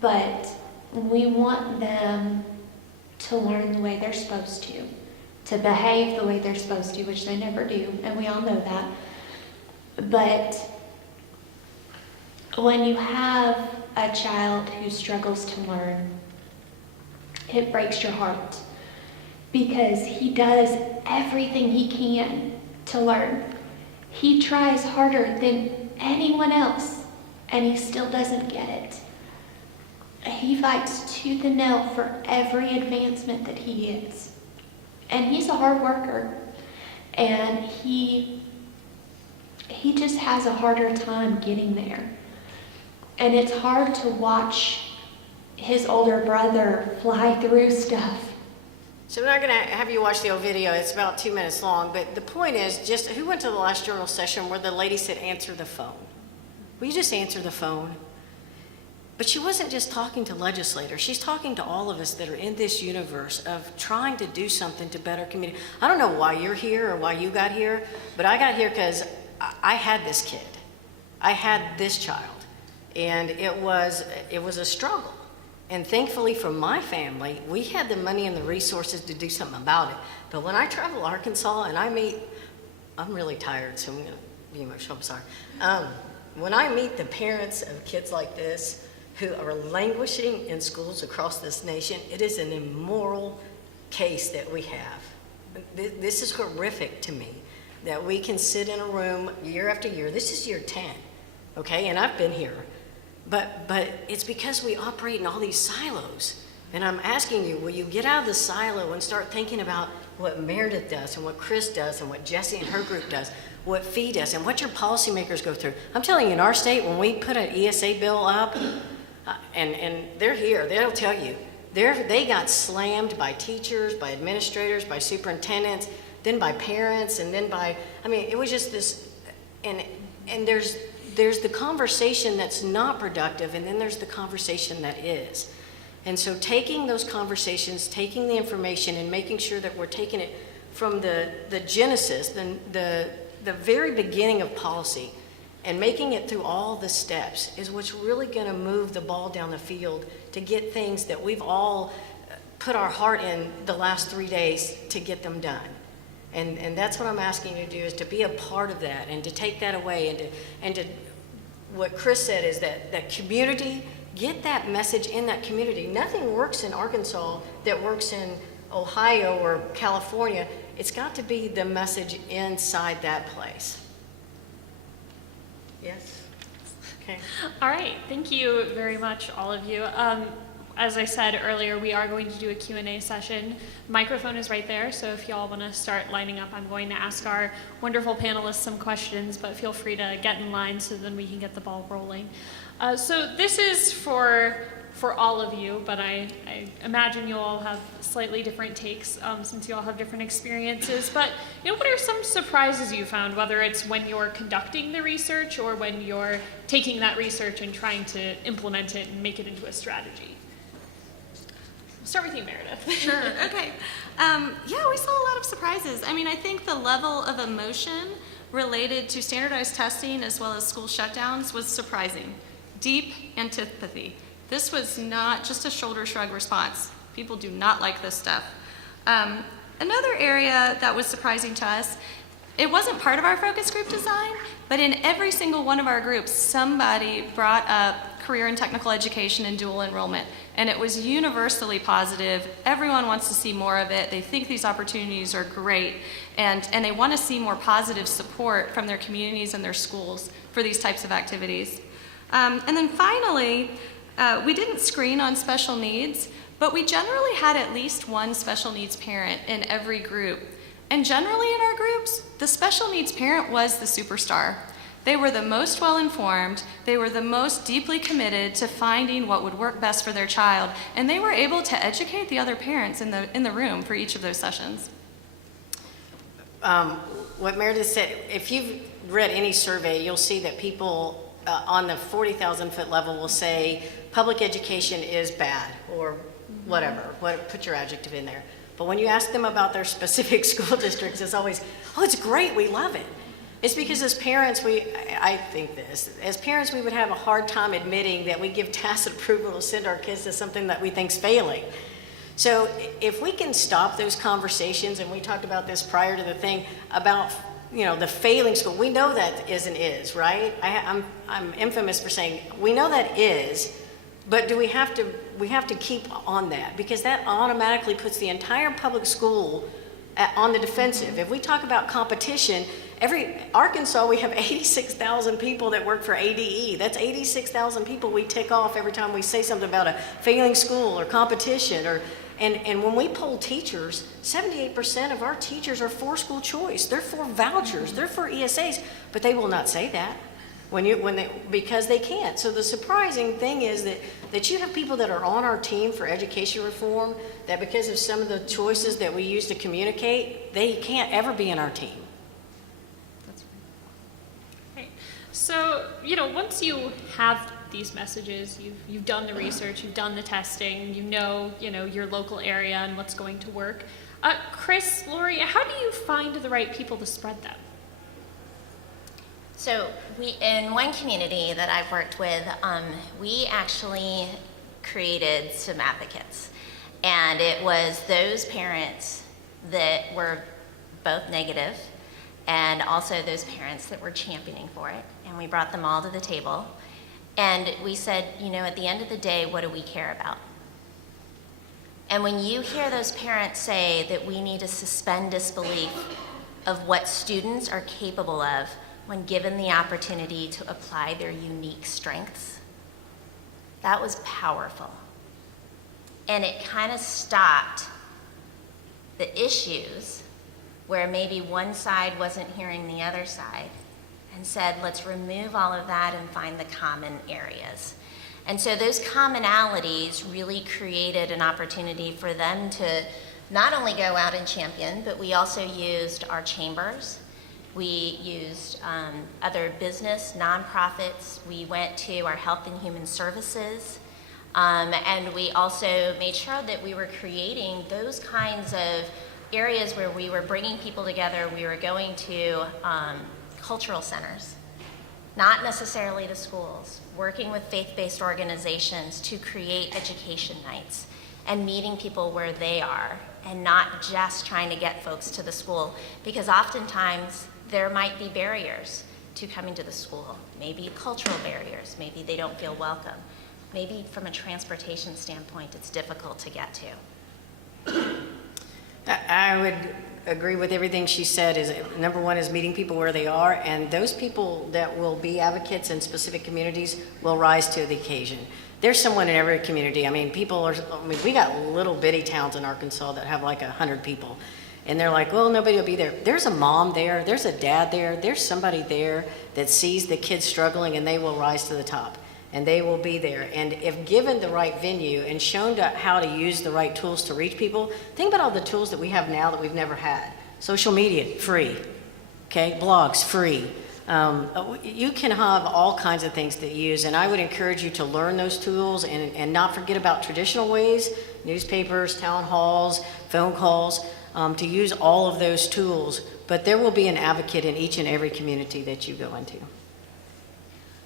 but we want them to learn the way they're supposed to behave the way they're supposed to, which they never do, and we all know that. But when you have a child who struggles to learn, it breaks your heart because he does everything he can to learn. He tries harder than anyone else, and he still doesn't get it. He fights tooth and nail for every advancement that he gets. And he's a hard worker, and he just has a harder time getting there. And it's hard to watch his older brother fly through stuff. So we're not going to have you watch the old video. It's about 2 minutes long. But the point is, just who went to the last journal session where the lady said, answer the phone? Will you just answer the phone? But she wasn't just talking to legislators. She's talking to all of us that are in this universe of trying to do something to better community. I don't know why you're here or why you got here, but I got here because I had this kid. I had this child. And it was a struggle. And thankfully for my family, we had the money and the resources to do something about it. But when I travel Arkansas and I meet, I'm really tired, so I'm going to be emotional, I'm sorry. When I meet the parents of kids like this who are languishing in schools across this nation, it is an immoral case that we have. This is horrific to me, that we can sit in a room year after year. This is year 10, okay, and I've been here. But it's because we operate in all these silos. And I'm asking you, will you get out of the silo and start thinking about what Meredith does and what Chris does and what Jessie and her group does, what Fee does, and what your policymakers go through? I'm telling you, in our state, when we put an ESA bill up, and they're here, they'll tell you, they got slammed by teachers, by administrators, by superintendents, then by parents, and then by, I mean, it was just this, and there's the conversation that's not productive, and then there's the conversation that is. And so taking those conversations, taking the information and making sure that we're taking it from the genesis, the very beginning of policy, and making it through all the steps is what's really going to move the ball down the field to get things that we've all put our heart in the last 3 days to get them done. And that's what I'm asking you to do, is to be a part of that and to take that away and to what Chris said is that community, get that message in that community. Nothing works in Arkansas that works in Ohio or California. It's got to be the message inside that place. Yes? Okay. All right, thank you very much, all of you. As I said earlier, we are going to do a Q&A session. Microphone is right there, so if y'all want to start lining up, I'm going to ask our wonderful panelists some questions, but feel free to get in line so then we can get the ball rolling. So this is for all of you, but I imagine you all have slightly different takes since you all have different experiences. But what are some surprises you found, whether it's when you're conducting the research or when you're taking that research and trying to implement it and make it into a strategy? We'll start with you, Meredith. Sure, okay. Yeah, we saw a lot of surprises. I mean, I think the level of emotion related to standardized testing as well as school shutdowns was surprising. Deep antipathy. This was not just a shoulder shrug response. People do not like this stuff. Another area that was surprising to us, it wasn't part of our focus group design, but in every single one of our groups, somebody brought up career and technical education and dual enrollment. And it was universally positive. Everyone wants to see more of it. They think these opportunities are great. And they want to see more positive support from their communities and their schools for these types of activities. And then finally, we didn't screen on special needs, but we generally had at least one special needs parent in every group. And generally in our groups, the special needs parent was the superstar. They were the most well-informed, they were the most deeply committed to finding what would work best for their child, and they were able to educate the other parents in the room for each of those sessions. What Meredith said, if you've read any survey, you'll see that people on the 40,000-foot level will say public education is bad or whatever, put your adjective in there. But when you ask them about their specific school districts, it's always, oh, it's great, we love it. It's because as parents, I think this, as parents we would have a hard time admitting that we give tacit approval to send our kids to something that we think's failing. So if we can stop those conversations, and we talked about this prior to the thing, about the failing school, we know that is and is, right? I'm infamous for saying, we know that is, but we have to keep on that, because that automatically puts the entire public school on the defensive. If we talk about competition, Arkansas, we have 86,000 people that work for ADE. That's 86,000 people we tick off every time we say something about a failing school or competition. And when we poll teachers, 78% of our teachers are for school choice. They're for vouchers. They're for ESAs, but they will not say that because they can't. So the surprising thing is that you have people that are on our team for education reform that because of some of the choices that we use to communicate, they can't ever be in our team. Right. So, once you have these messages, you've done the research, you've done the testing, you know your local area and what's going to work. Chris, Lori, how do you find the right people to spread them? So in one community that I've worked with, we actually created some advocates. And it was those parents that were both negative and also those parents that were championing for it. And we brought them all to the table. And we said, at the end of the day, what do we care about? And when you hear those parents say that we need to suspend disbelief of what students are capable of when given the opportunity to apply their unique strengths, that was powerful. And it kind of stopped the issues where maybe one side wasn't hearing the other side and said, let's remove all of that and find the common areas. And so those commonalities really created an opportunity for them to not only go out and champion, but we also used our chambers. We used other business, nonprofits. We went to our health and human services. And we also made sure that we were creating those kinds of areas where we were bringing people together. We were going to cultural centers, not necessarily the schools, working with faith-based organizations to create education nights and meeting people where they are, and not just trying to get folks to the school, because oftentimes there might be barriers to coming to the school, maybe cultural barriers, maybe they don't feel welcome. Maybe from a transportation standpoint, it's difficult to get to. I would agree with everything she said. Is number one is meeting people where they are, and those people that will be advocates in specific communities will rise to the occasion. There's someone in every community. I mean, we got little bitty towns in Arkansas that have like 100 people. And they're like, well, nobody will be there. There's a mom there, there's a dad there, there's somebody there that sees the kids struggling, and they will rise to the top. And they will be there. And if given the right venue and shown how to use the right tools to reach people, think about all the tools that we have now that we've never had. Social media, free. Okay, blogs, free. You can have all kinds of things that you use, and I would encourage you to learn those tools and not forget about traditional ways, newspapers, town halls, phone calls, to use all of those tools. But there will be an advocate in each and every community that you go into.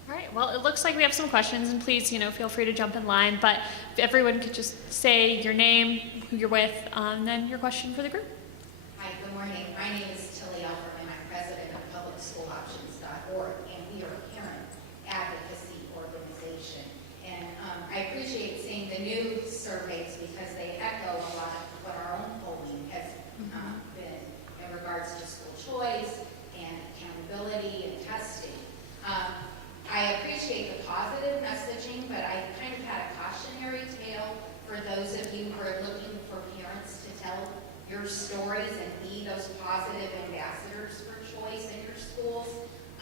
All right, well, it looks like we have some questions, and please, feel free to jump in line, but if everyone could just say your name, who you're with, and then your question for the group. Hi, good morning. My name is Tilly Alford, and I'm president of publicschooloptions.org, and we are a parent advocacy organization. And I appreciate seeing the new surveys because they echo a lot of what our own polling has been in regards to school choice and accountability and testing. I appreciate the positive messaging, but I kind of had a cautionary tale for those of you who are looking for parents to tell your stories and be those positive ambassadors for choice in your schools.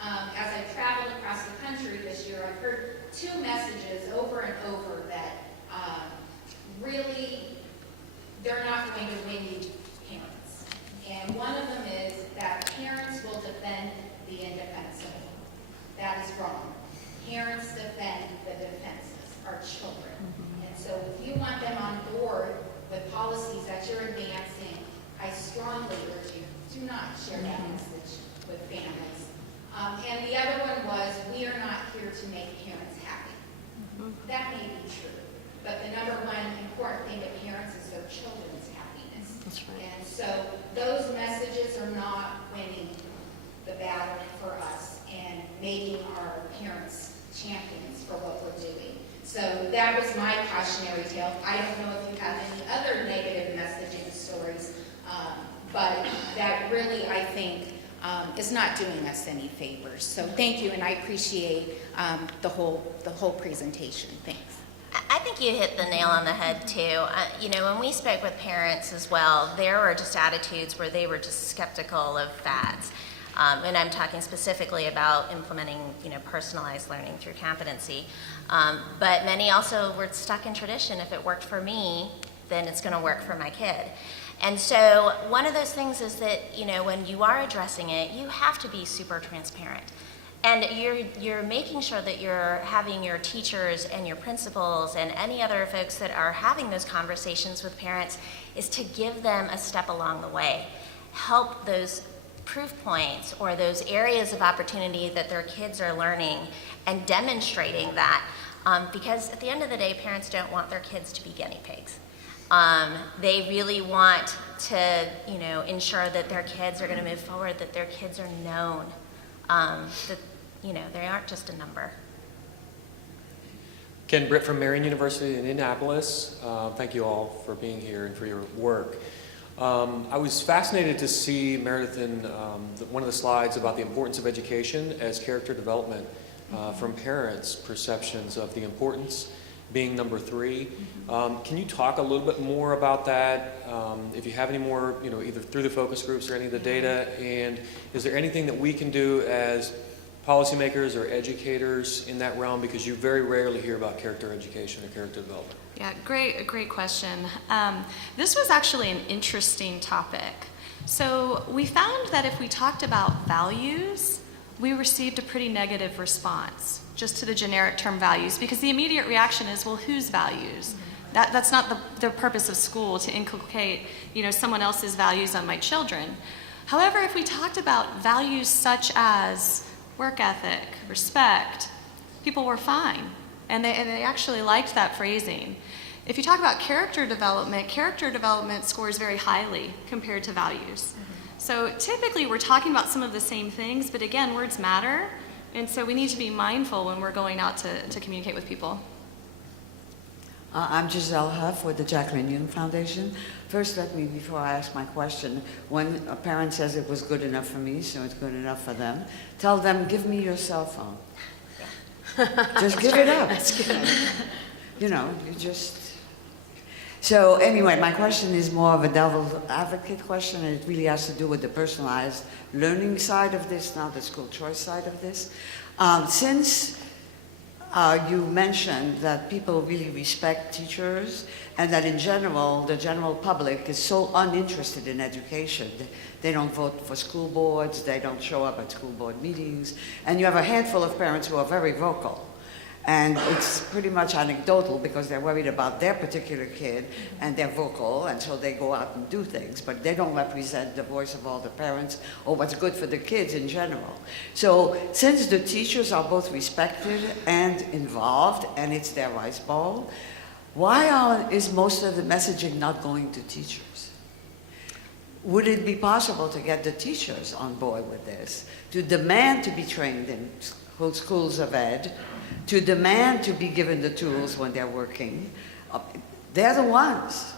As I've traveled across the country this year, I've heard two messages over and over that really they're not going to win you parents. And one of them is that parents will defend the indefensible. That is wrong. Parents defend the defenseless, our children. And so if you want them on board with policies that you're advancing, I strongly urge you, do not share that message with families. And the other one was, we are not here to make parents happy. That may be true, but the number one important thing to parents is their children's happiness. That's right. And so those messages are not winning the battle for us and making our parents champions for what we're doing. So that was my cautionary tale. I don't know if you have any other negative messaging stories, but that really, I think, is not doing us any favors. So thank you, and I appreciate the whole presentation. Thanks. I think you hit the nail on the head too. When we spoke with parents as well, there were just attitudes where they were just skeptical of fads. And I'm talking specifically about implementing, personalized learning through competency. But many also were stuck in tradition. If it worked for me, then it's going to work for my kid. And so one of those things is that, when you are addressing it, you have to be super transparent. And you're making sure that you're having your teachers and your principals and any other folks that are having those conversations with parents is to give them a step along the way. Help those proof points or those areas of opportunity that their kids are learning and demonstrating that. Because at the end of the day, parents don't want their kids to be guinea pigs. They really want to, ensure that their kids are going to move forward, that their kids are known, that, they aren't just a number. Ken Britt from Marian University in Indianapolis. Thank you all for being here and for your work. I was fascinated to see, Meredith, in one of the slides about the importance of education as character development from parents' perceptions of the importance being number 3. Can you talk a little bit more about that? If you have any more, either through the focus groups or any of the data, and is there anything that we can do as policymakers or educators in that realm, because you very rarely hear about character education or character development? Yeah, great question. This was actually an interesting topic. So we found that if we talked about values, we received a pretty negative response just to the generic term values, because the immediate reaction is, well, whose values? That's not the purpose of school, to inculcate, someone else's values on my children. However, if we talked about values such as work ethic, respect, people were fine, and they actually liked that phrasing. If you talk about character development scores very highly compared to values. So typically we're talking about some of the same things, but again, words matter, and so we need to be mindful when we're going out to communicate with people. I'm Giselle Huff with the Jacqueline Young Foundation. First, before I ask my question, when a parent says it was good enough for me, so it's good enough for them, tell them, give me your cell phone. Just give it up. That's good. So anyway, my question is more of a devil's advocate question, and it really has to do with the personalized learning side of this, not the school choice side of this. Since you mentioned that people really respect teachers, and that in general, the general public is so uninterested in education. They don't vote for school boards, they don't show up at school board meetings, and you have a handful of parents who are very vocal. And it's pretty much anecdotal because they're worried about their particular kid and they're vocal, and so they go out and do things, but they don't represent the voice of all the parents or what's good for the kids in general. So since the teachers are both respected and involved, and it's their rice bowl, why is most of the messaging not going to teachers? Would it be possible to get the teachers on board with this, to demand to be trained in schools of ed, to demand to be given the tools when they're working? They're the ones.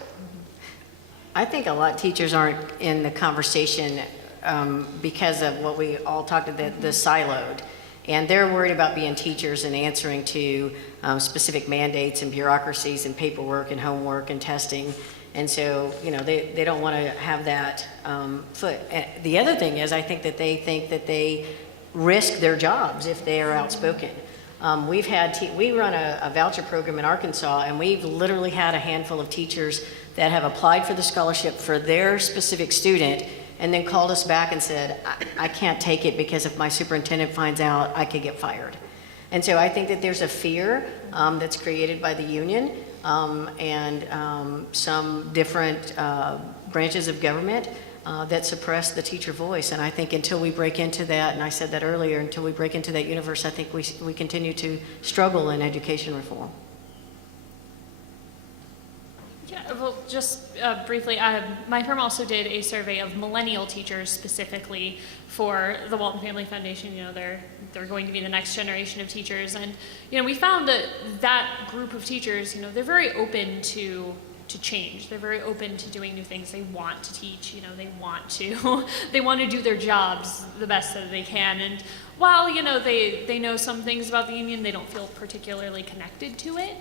I think a lot of teachers aren't in the conversation because of what we all talked about, the siloed. And they're worried about being teachers and answering to specific mandates and bureaucracies and paperwork and homework and testing. And so, they don't want to have that foot. The other thing is, I think that they risk their jobs if they are outspoken. We run a voucher program in Arkansas, and we've literally had a handful of teachers that have applied for the scholarship for their specific student and then called us back and said, I can't take it because if my superintendent finds out, I could get fired. And so I think that there's a fear that's created by the union and some different branches of government that suppress the teacher voice. And I think until we break into that, and I said that earlier, until we break into that universe, I think we continue to struggle in education reform. Yeah, well, just briefly, my firm also did a survey of millennial teachers specifically for the Walton Family Foundation. They're going to be the next generation of teachers, and we found that group of teachers, they're very open to change. They're very open to doing new things. They want to teach. They want to do their jobs the best that they can. And while they know some things about the union, they don't feel particularly connected to it.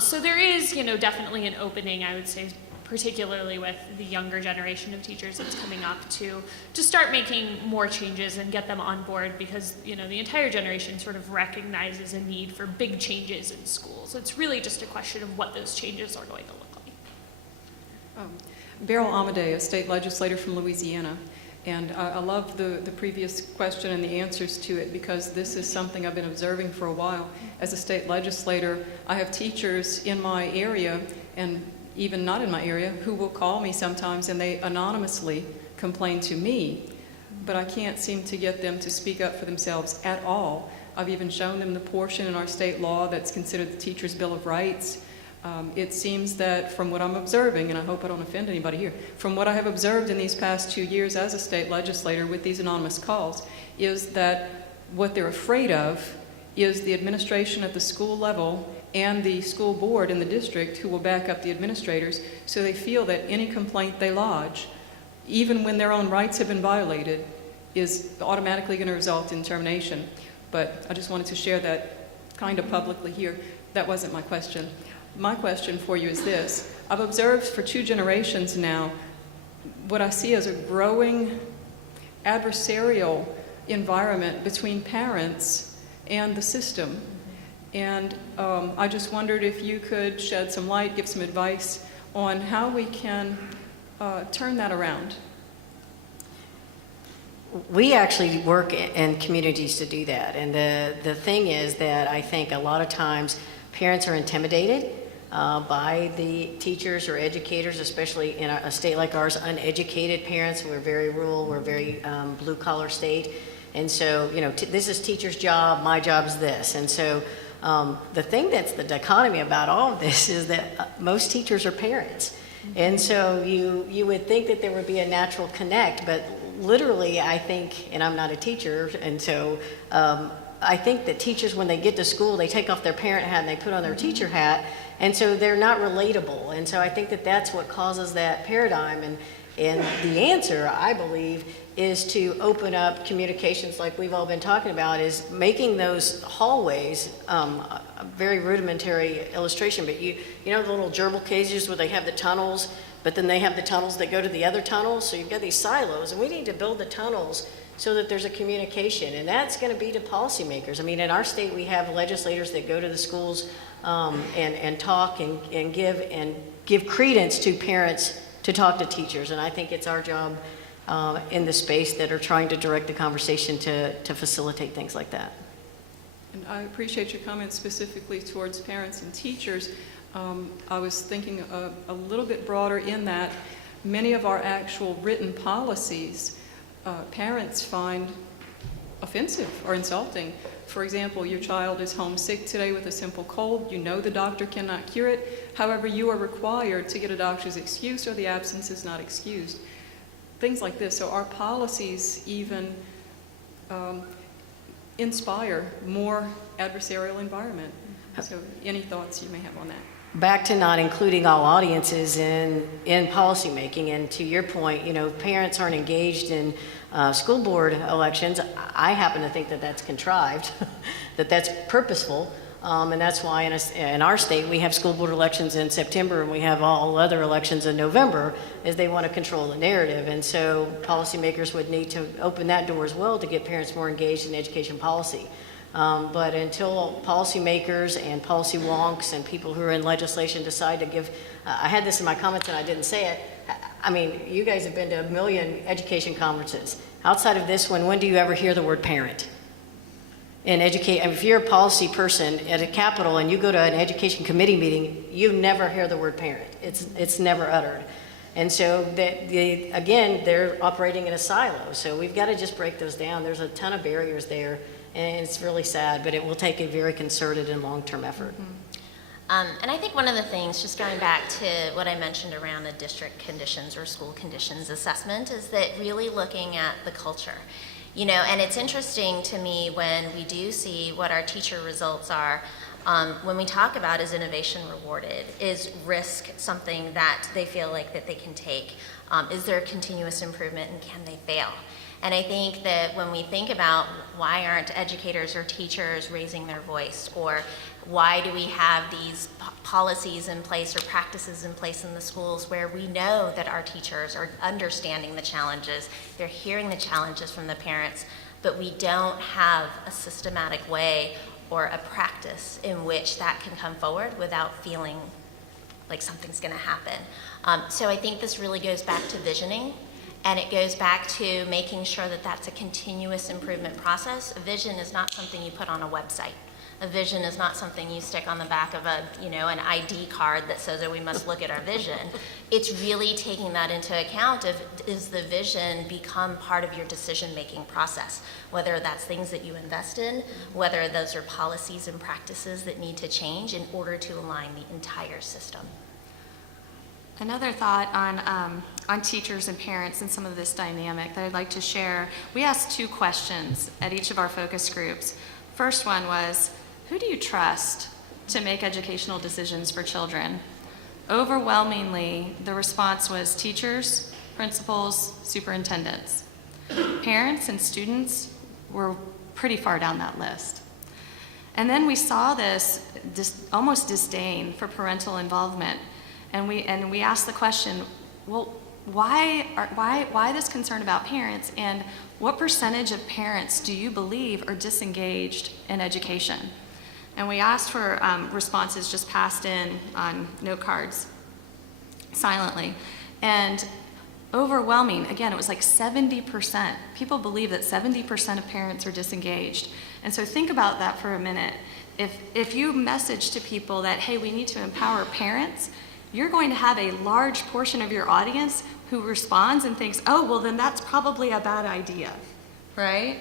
So there is, definitely an opening, I would say, particularly with the younger generation of teachers that's coming up to start making more changes and get them on board, because, the entire generation sort of recognizes a need for big changes in schools. It's really just a question of what those changes are going to look like. Beryl Amadei, a state legislator from Louisiana. And I love the previous question and the answers to it, because this is something I've been observing for a while. As a state legislator, I have teachers in my area, and even not in my area, who will call me sometimes and they anonymously complain to me, but I can't seem to get them to speak up for themselves at all. I've even shown them the portion in our state law that's considered the Teacher's Bill of Rights. It seems that from what I'm observing, and I hope I don't offend anybody here, from what I have observed in these past 2 years as a state legislator with these anonymous calls, is that what they're afraid of is the administration at the school level and the school board in the district who will back up the administrators, so they feel that any complaint they lodge, even when their own rights have been violated, is automatically going to result in termination. But I just wanted to share that kind of publicly here. That wasn't my question. My question for you is this. I've observed for 2 generations now what I see as a growing adversarial environment between parents and the system. And I just wondered if you could shed some light, give some advice on how we can turn that around. we actually work in communities to do that. And the thing is that I think a lot of times parents are intimidated by the teachers or educators, especially in a state like ours, uneducated parents. We're very rural, we're a very blue-collar state. And so, you know, this is teacher's job, my job is this. And so the thing that's the dichotomy about all of this is that most teachers are parents. And so you would think that there would be a natural connect, but literally I think, and I'm not a teacher, and so I think that teachers, when they get to school, they take off their parent hat and they put on their teacher hat, and so they're not relatable. And so I think that that's what causes that paradigm. And the answer, I believe, is to open up communications like we've all been talking about, is making those hallways, a very rudimentary illustration, but you know the little gerbil cages where they have the tunnels, but then they have the tunnels that go to the other tunnels, so you've got these silos, and we need to build the tunnels so that there's a communication, and that's going to be to policymakers. I mean, in our state, we have legislators that go to the schools and talk and give credence to parents to talk to teachers, and I think it's our job in the space that are trying to direct the conversation to facilitate things like that. And I appreciate your comments specifically towards parents and teachers. I was thinking a little bit broader in that many of our actual written policies, parents find offensive or insulting. For example, your child is homesick today with a simple cold. You know the doctor cannot cure it. However, you are required to get a doctor's excuse or the absence is not excused. Things like this. So our policies even inspire more adversarial environment. So any thoughts you may have on that? Back to not including all audiences in policymaking, and to your point, you know, parents aren't engaged in school board elections. I happen to think that that's contrived, that that's purposeful, and that's why in our state we have school board elections in September and we have all other elections in November, is they want to control the narrative. And so policymakers would need to open that door as well to get parents more engaged in education policy. But until policymakers and policy wonks and people who are in legislation decide to give, I had this in my comments and I didn't say it. I mean, you guys have been to a million education conferences. Outside of this one, when do you ever hear the word parent? If you're a policy person at a Capitol and you go to an education committee meeting, you never hear the word parent. It's never uttered. And so, again, they're operating in a silo. So we've got to just break those down. There's a ton of barriers there. And it's really sad, but it will take a very concerted and long-term effort. And I think one of the things, just going back to what I mentioned around the district conditions or school conditions assessment, is that really looking at the culture. You know, and it's interesting to me when we do see what our teacher results are, when we talk about is innovation rewarded, is risk something that they feel like that they can take, is there continuous improvement and can they fail? And I think that when we think about why aren't educators or teachers raising their voice, or why do we have these policies in place or practices in place in the schools where we know that our teachers are understanding the challenges, they're hearing the challenges from the parents, but we don't have a systematic way or a practice in which that can come forward without feeling like something's going to happen. So I think this really goes back to visioning. And it goes back to making sure that that's a continuous improvement process. A vision is not something you put on a website. A vision is not something you stick on the back of an ID card that says, oh, we must look at our vision. It's really taking that into account of, is the vision become part of your decision-making process? Whether that's things that you invest in, whether those are policies and practices that need to change in order to align the entire system. Another thought on teachers and parents and some of this dynamic that I'd like to share. We asked 2 questions at each of our focus groups. First one was, who do you trust to make educational decisions for children? Overwhelmingly, the response was teachers, principals, superintendents. Parents and students were pretty far down that list. And then we saw this almost disdain for parental involvement. And we asked the question, well, why this concern about parents, and what percentage of parents do you believe are disengaged in education? And we asked for responses just passed in on note cards silently. And overwhelming. Again, it was like 70%. People believe that 70% of parents are disengaged. And so think about that for a minute. If you message to people that, hey, we need to empower parents, you're going to have a large portion of your audience who responds and thinks, oh, well, then that's probably a bad idea, right?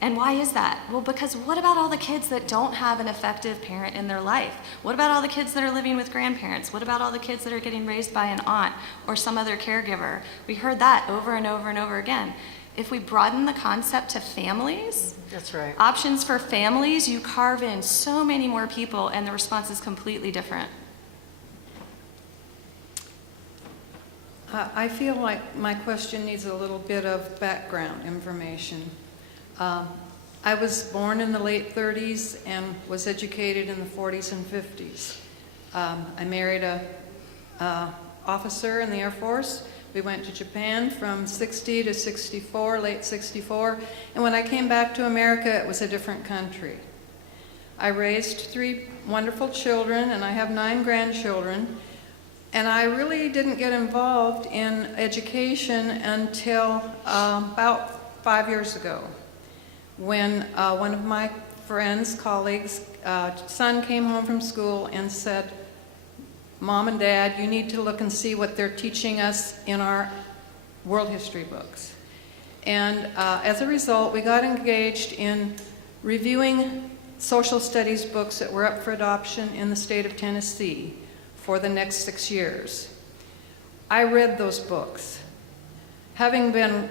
And why is that? Well, because what about all the kids that don't have an effective parent in their life? What about all the kids that are living with grandparents? What about all the kids that are getting raised by an aunt or some other caregiver? We heard that over and over and over again. If we broaden the concept to families, That's right. options for families, you carve in so many more people and the response is completely different. I feel like my question needs a little bit of background information. I was born in the late 30s and was educated in the 40s and 50s. I married a officer in the Air Force. We went to Japan from 60 to 64, late 64, and when I came back to America, it was a different country. I raised 3 wonderful children, and I have 9 grandchildren, and I really didn't get involved in education until about 5 years ago, when one of my friends, colleagues, son came home from school and said, Mom and Dad, you need to look and see what they're teaching us in our world history books. And as a result, we got engaged in reviewing social studies books that were up for adoption in the state of Tennessee for the next 6 years. I read those books. Having been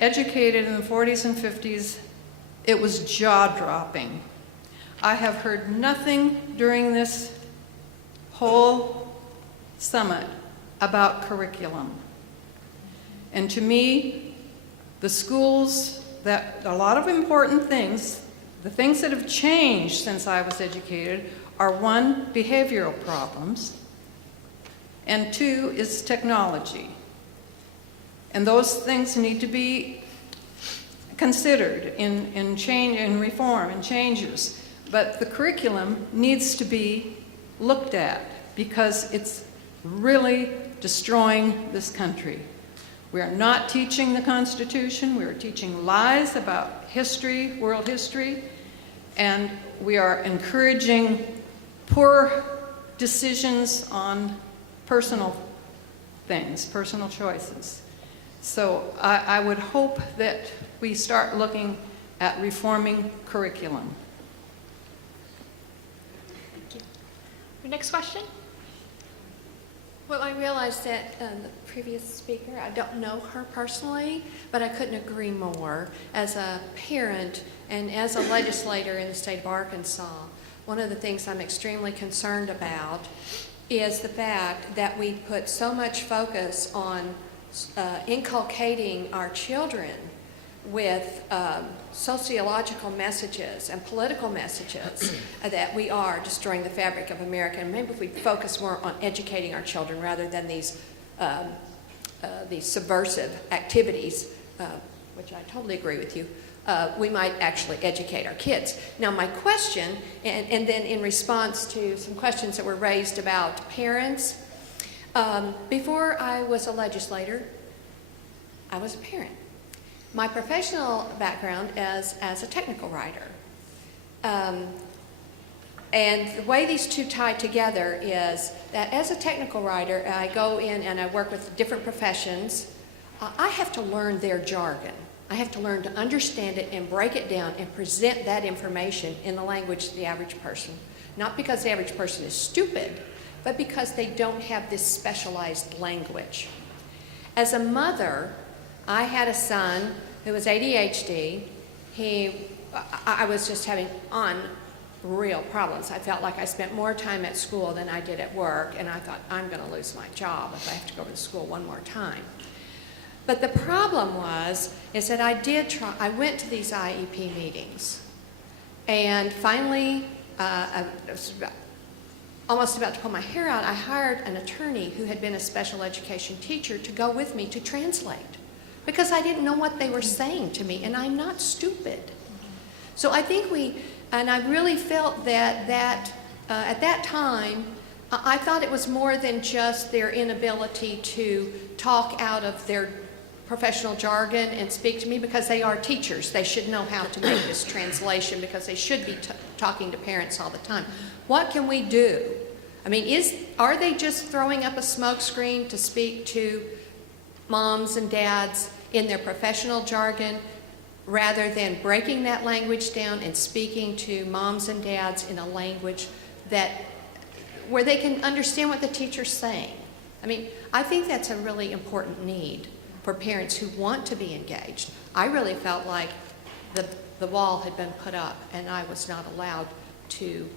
educated in the 40s and 50s, it was jaw-dropping. I have heard nothing during this whole summit about curriculum. And to me, the schools, that a lot of important things, the things that have changed since I was educated are 1, behavioral problems, and 2 is technology. And those things need to be considered in change, in reform and changes. But the curriculum needs to be looked at because it's really destroying this country. We are not teaching the Constitution. We are teaching lies about history, world history, and we are encouraging poor decisions on personal things, personal choices. So I would hope that we start looking at reforming curriculum. Thank you. Your next question? Well, I realized that the previous speaker, I don't know her personally, but I couldn't agree more. As a parent and as a legislator in the state of Arkansas, one of the things I'm extremely concerned about is the fact that we put so much focus on inculcating our children with sociological messages and political messages that we are destroying the fabric of America. And maybe if we focus more on educating our children rather than these subversive activities, which I totally agree with you, we might actually educate our kids. Now my question, and then in response to some questions that were raised about parents, before I was a legislator, I was a parent. My professional background is as a technical writer. And the way these two tie together is that as a technical writer, I go in and I work with different professions. I have to learn their jargon. I have to learn to understand it and break it down and present that information in the language of the average person. Not because the average person is stupid, but because they don't have this specialized language. As a mother, I had a son who was ADHD. I was just having unreal problems. I felt like I spent more time at school than I did at work, and I thought, I'm going to lose my job if I have to go to school one more time. But the problem is that I went to these IEP meetings, and finally, I was almost about to pull my hair out, I hired an attorney who had been a special education teacher to go with me to translate, because I didn't know what they were saying to me, and I'm not stupid. So I think and I really felt that at that time, I thought it was more than just their inability to talk out of their professional jargon and speak to me, because they are teachers. They should know how to make this translation, because they should be talking to parents all the time. What can we do? I mean, are they just throwing up a smokescreen to speak to moms and dads in their professional jargon, rather than breaking that language down and speaking to moms and dads in a language where they can understand what the teacher's saying? I mean, I think that's a really important need for parents who want to be engaged. I really felt like the wall had been put up and I was not allowed to,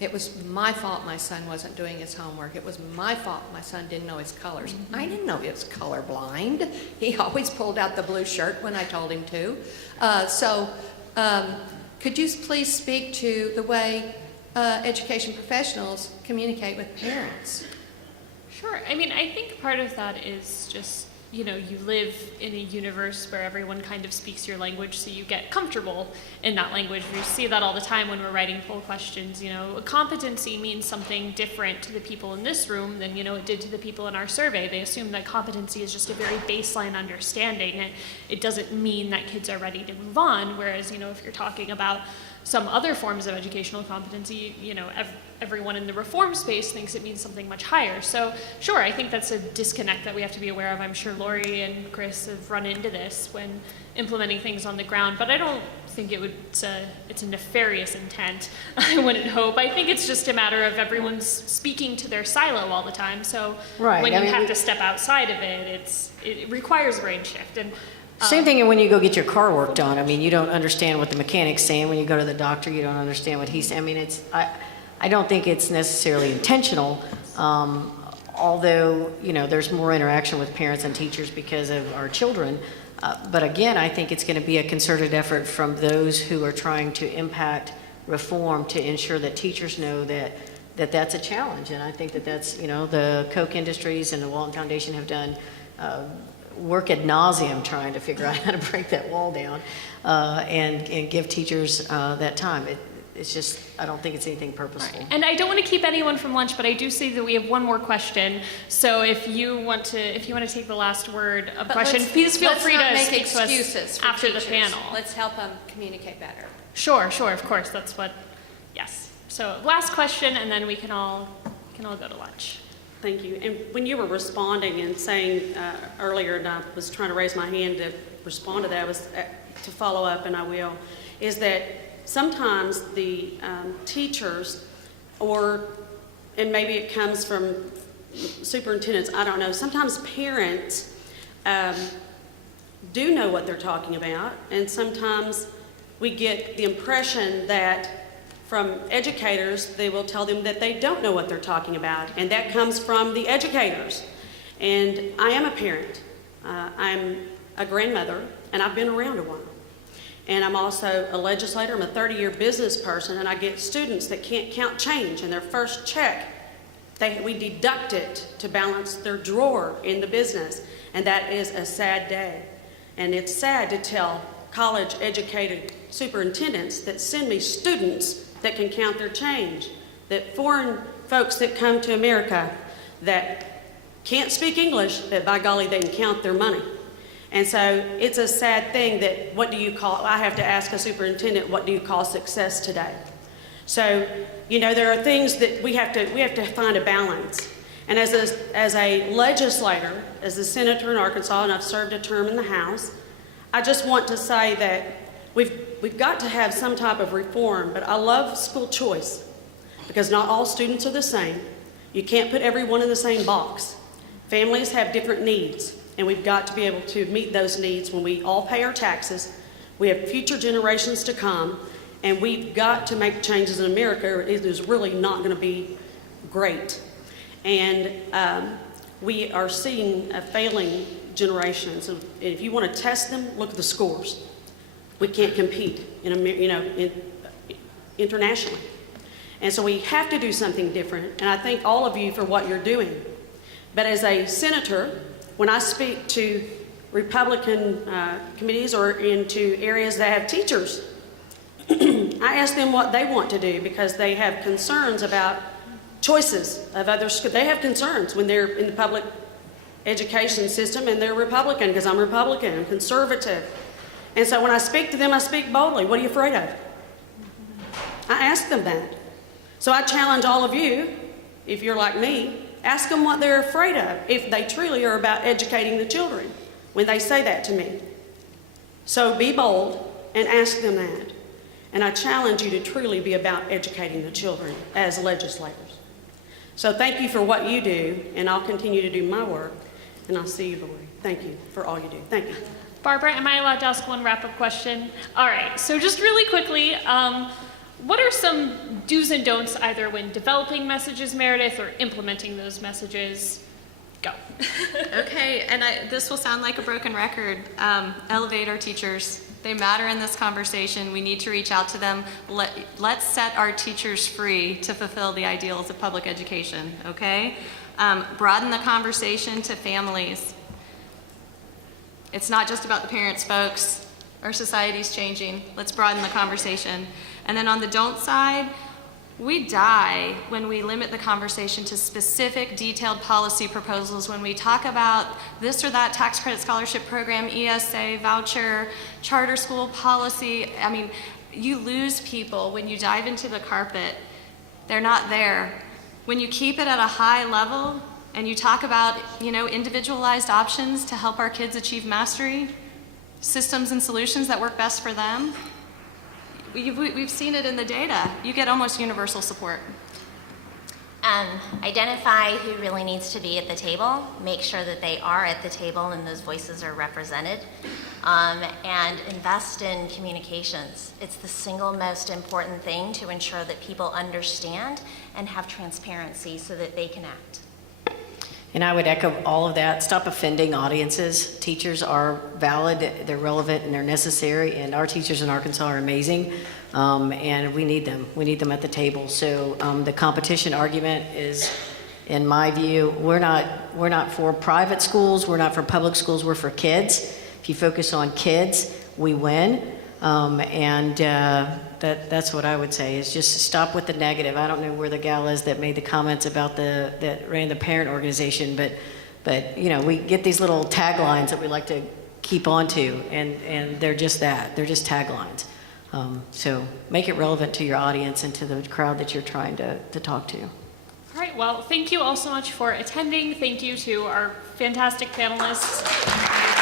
it was my fault my son wasn't doing his homework. It was my fault my son didn't know his colors. I didn't know he was colorblind. He always pulled out the blue shirt when I told him to. Could you please speak to the way education professionals communicate with parents? Sure. I mean, I think part of that is just, you live in a universe where everyone kind of speaks your language, so you get comfortable in that language. We see that all the time when we're writing poll questions. Competency means something different to the people in this room than, it did to the people in our survey. They assume that competency is just a very baseline understanding, and it doesn't mean that kids are ready to move on. Whereas, if you're talking about some other forms of educational competency, everyone in the reform space thinks it means something much higher. So sure, I think that's a disconnect that we have to be aware of. I'm sure Lori and Chris have run into this when implementing things on the ground, but I don't think it's a nefarious intent. I wouldn't hope. I think it's just a matter of everyone's speaking to their silo all the time. So Right. when you have to step outside of it, it requires a brain shift. And Same thing when you go get your car work done. I mean, you don't understand what the mechanic's saying. When you go to the doctor, you don't understand what he's saying. I mean, I don't think it's necessarily intentional, although, there's more interaction with parents and teachers because of our children. But again, I think it's going to be a concerted effort from those who are trying to impact reform to ensure that teachers know that that's a challenge. And I think that's, the Koch Industries and the Walton Foundation have done work ad nauseum trying to figure out how to break that wall down and give teachers that time. It's just, I don't think it's anything purposeful. Right. And I don't want to keep anyone from lunch, but I do see that we have one more question. So if you want to take the last word of question, please feel free to speak to us after the panel. Let's help them communicate better. Sure, of course. That's what, yes. So last question, and then we can all go to lunch. Thank you. And when you were responding and saying earlier, and I was trying to raise my hand to respond to that, was to follow up, and I will, is that sometimes the teachers, and maybe it comes from superintendents, I don't know, sometimes parents do know what they're talking about, and sometimes we get the impression that from educators, they will tell them that they don't know what they're talking about, and that comes from the educators. And I am a parent, I'm a grandmother, and I've been around a while. And I'm also a legislator, I'm a 30-year business person, and I get students that can't count change, and their first check, we deduct it to balance their drawer in the business, and that is a sad day. And it's sad to tell college-educated superintendents that send me students that can count their change, that foreign folks that come to America that can't speak English, that by golly, they can count their money. And so it's a sad thing that I have to ask a superintendent, what do you call success today? So, there are things that we have to find a balance. And as a legislator, as a senator in Arkansas, and I've served a term in the House, I just want to say that we've got to have some type of reform, but I love school choice because not all students are the same. You can't put everyone in the same box. Families have different needs, and we've got to be able to meet those needs when we all pay our taxes. We have future generations to come, and we've got to make changes in America. It is really not going to be great. And we are seeing a failing generation. So if you want to test them, look at the scores. We can't compete internationally. And so we have to do something different. And I thank all of you for what you're doing. But as a senator, when I speak to Republican committees or into areas that have teachers, I ask them what they want to do because they have concerns about choices of other schools. They have concerns when they're in the public education system, and they're Republican, because I'm Republican, I'm conservative. And so when I speak to them, I speak boldly. What are you afraid of? I ask them that. So I challenge all of you, if you're like me, ask them what they're afraid of, if they truly are about educating the children, when they say that to me. So be bold and ask them that. And I challenge you to truly be about educating the children as legislators. So thank you for what you do, and I'll continue to do my work, and I'll see you, Lori. Thank you for all you do. Thank you. Barbara, am I allowed to ask one wrap-up question? All right, so just really quickly, what are some do's and don'ts either when developing messages, Meredith, or implementing those messages? Go. Okay, and this will sound like a broken record. Elevator teachers, they matter in this conversation. We need to reach out to them. Let's set our teachers free to fulfill the ideals of public education, okay? Broaden the conversation to families. It's not just about the parents, folks. Our society's changing. Let's broaden the conversation. And then on the don't side, we die when we limit the conversation to specific detailed policy proposals, when we talk about this or that tax credit scholarship program, ESA, voucher, charter school policy. I mean, you lose people when you dive into the carpet. They're not there. When you keep it at a high level and you talk about, individualized options to help our kids achieve mastery, systems and solutions that work best for them, we've seen it in the data. You get almost universal support. Identify who really needs to be at the table. Make sure that they are at the table and those voices are represented. And invest in communications. It's the single most important thing to ensure that people understand and have transparency so that they can act. And I would echo all of that. Stop offending audiences. Teachers are valid, they're relevant, and they're necessary, and our teachers in Arkansas are amazing, and we need them. We need them at the table. So the competition argument is, in my view, we're not for private schools, we're not for public schools, we're for kids. If you focus on kids, we win, that's what I would say, is just stop with the negative. I don't know where the gal is that made the comments about that ran the parent organization, but we get these little taglines that we like to keep on to, and they're just that. They're just taglines. So make it relevant to your audience and to the crowd that you're trying to talk to. All right, well, thank you all so much for attending. Thank you to our fantastic panelists.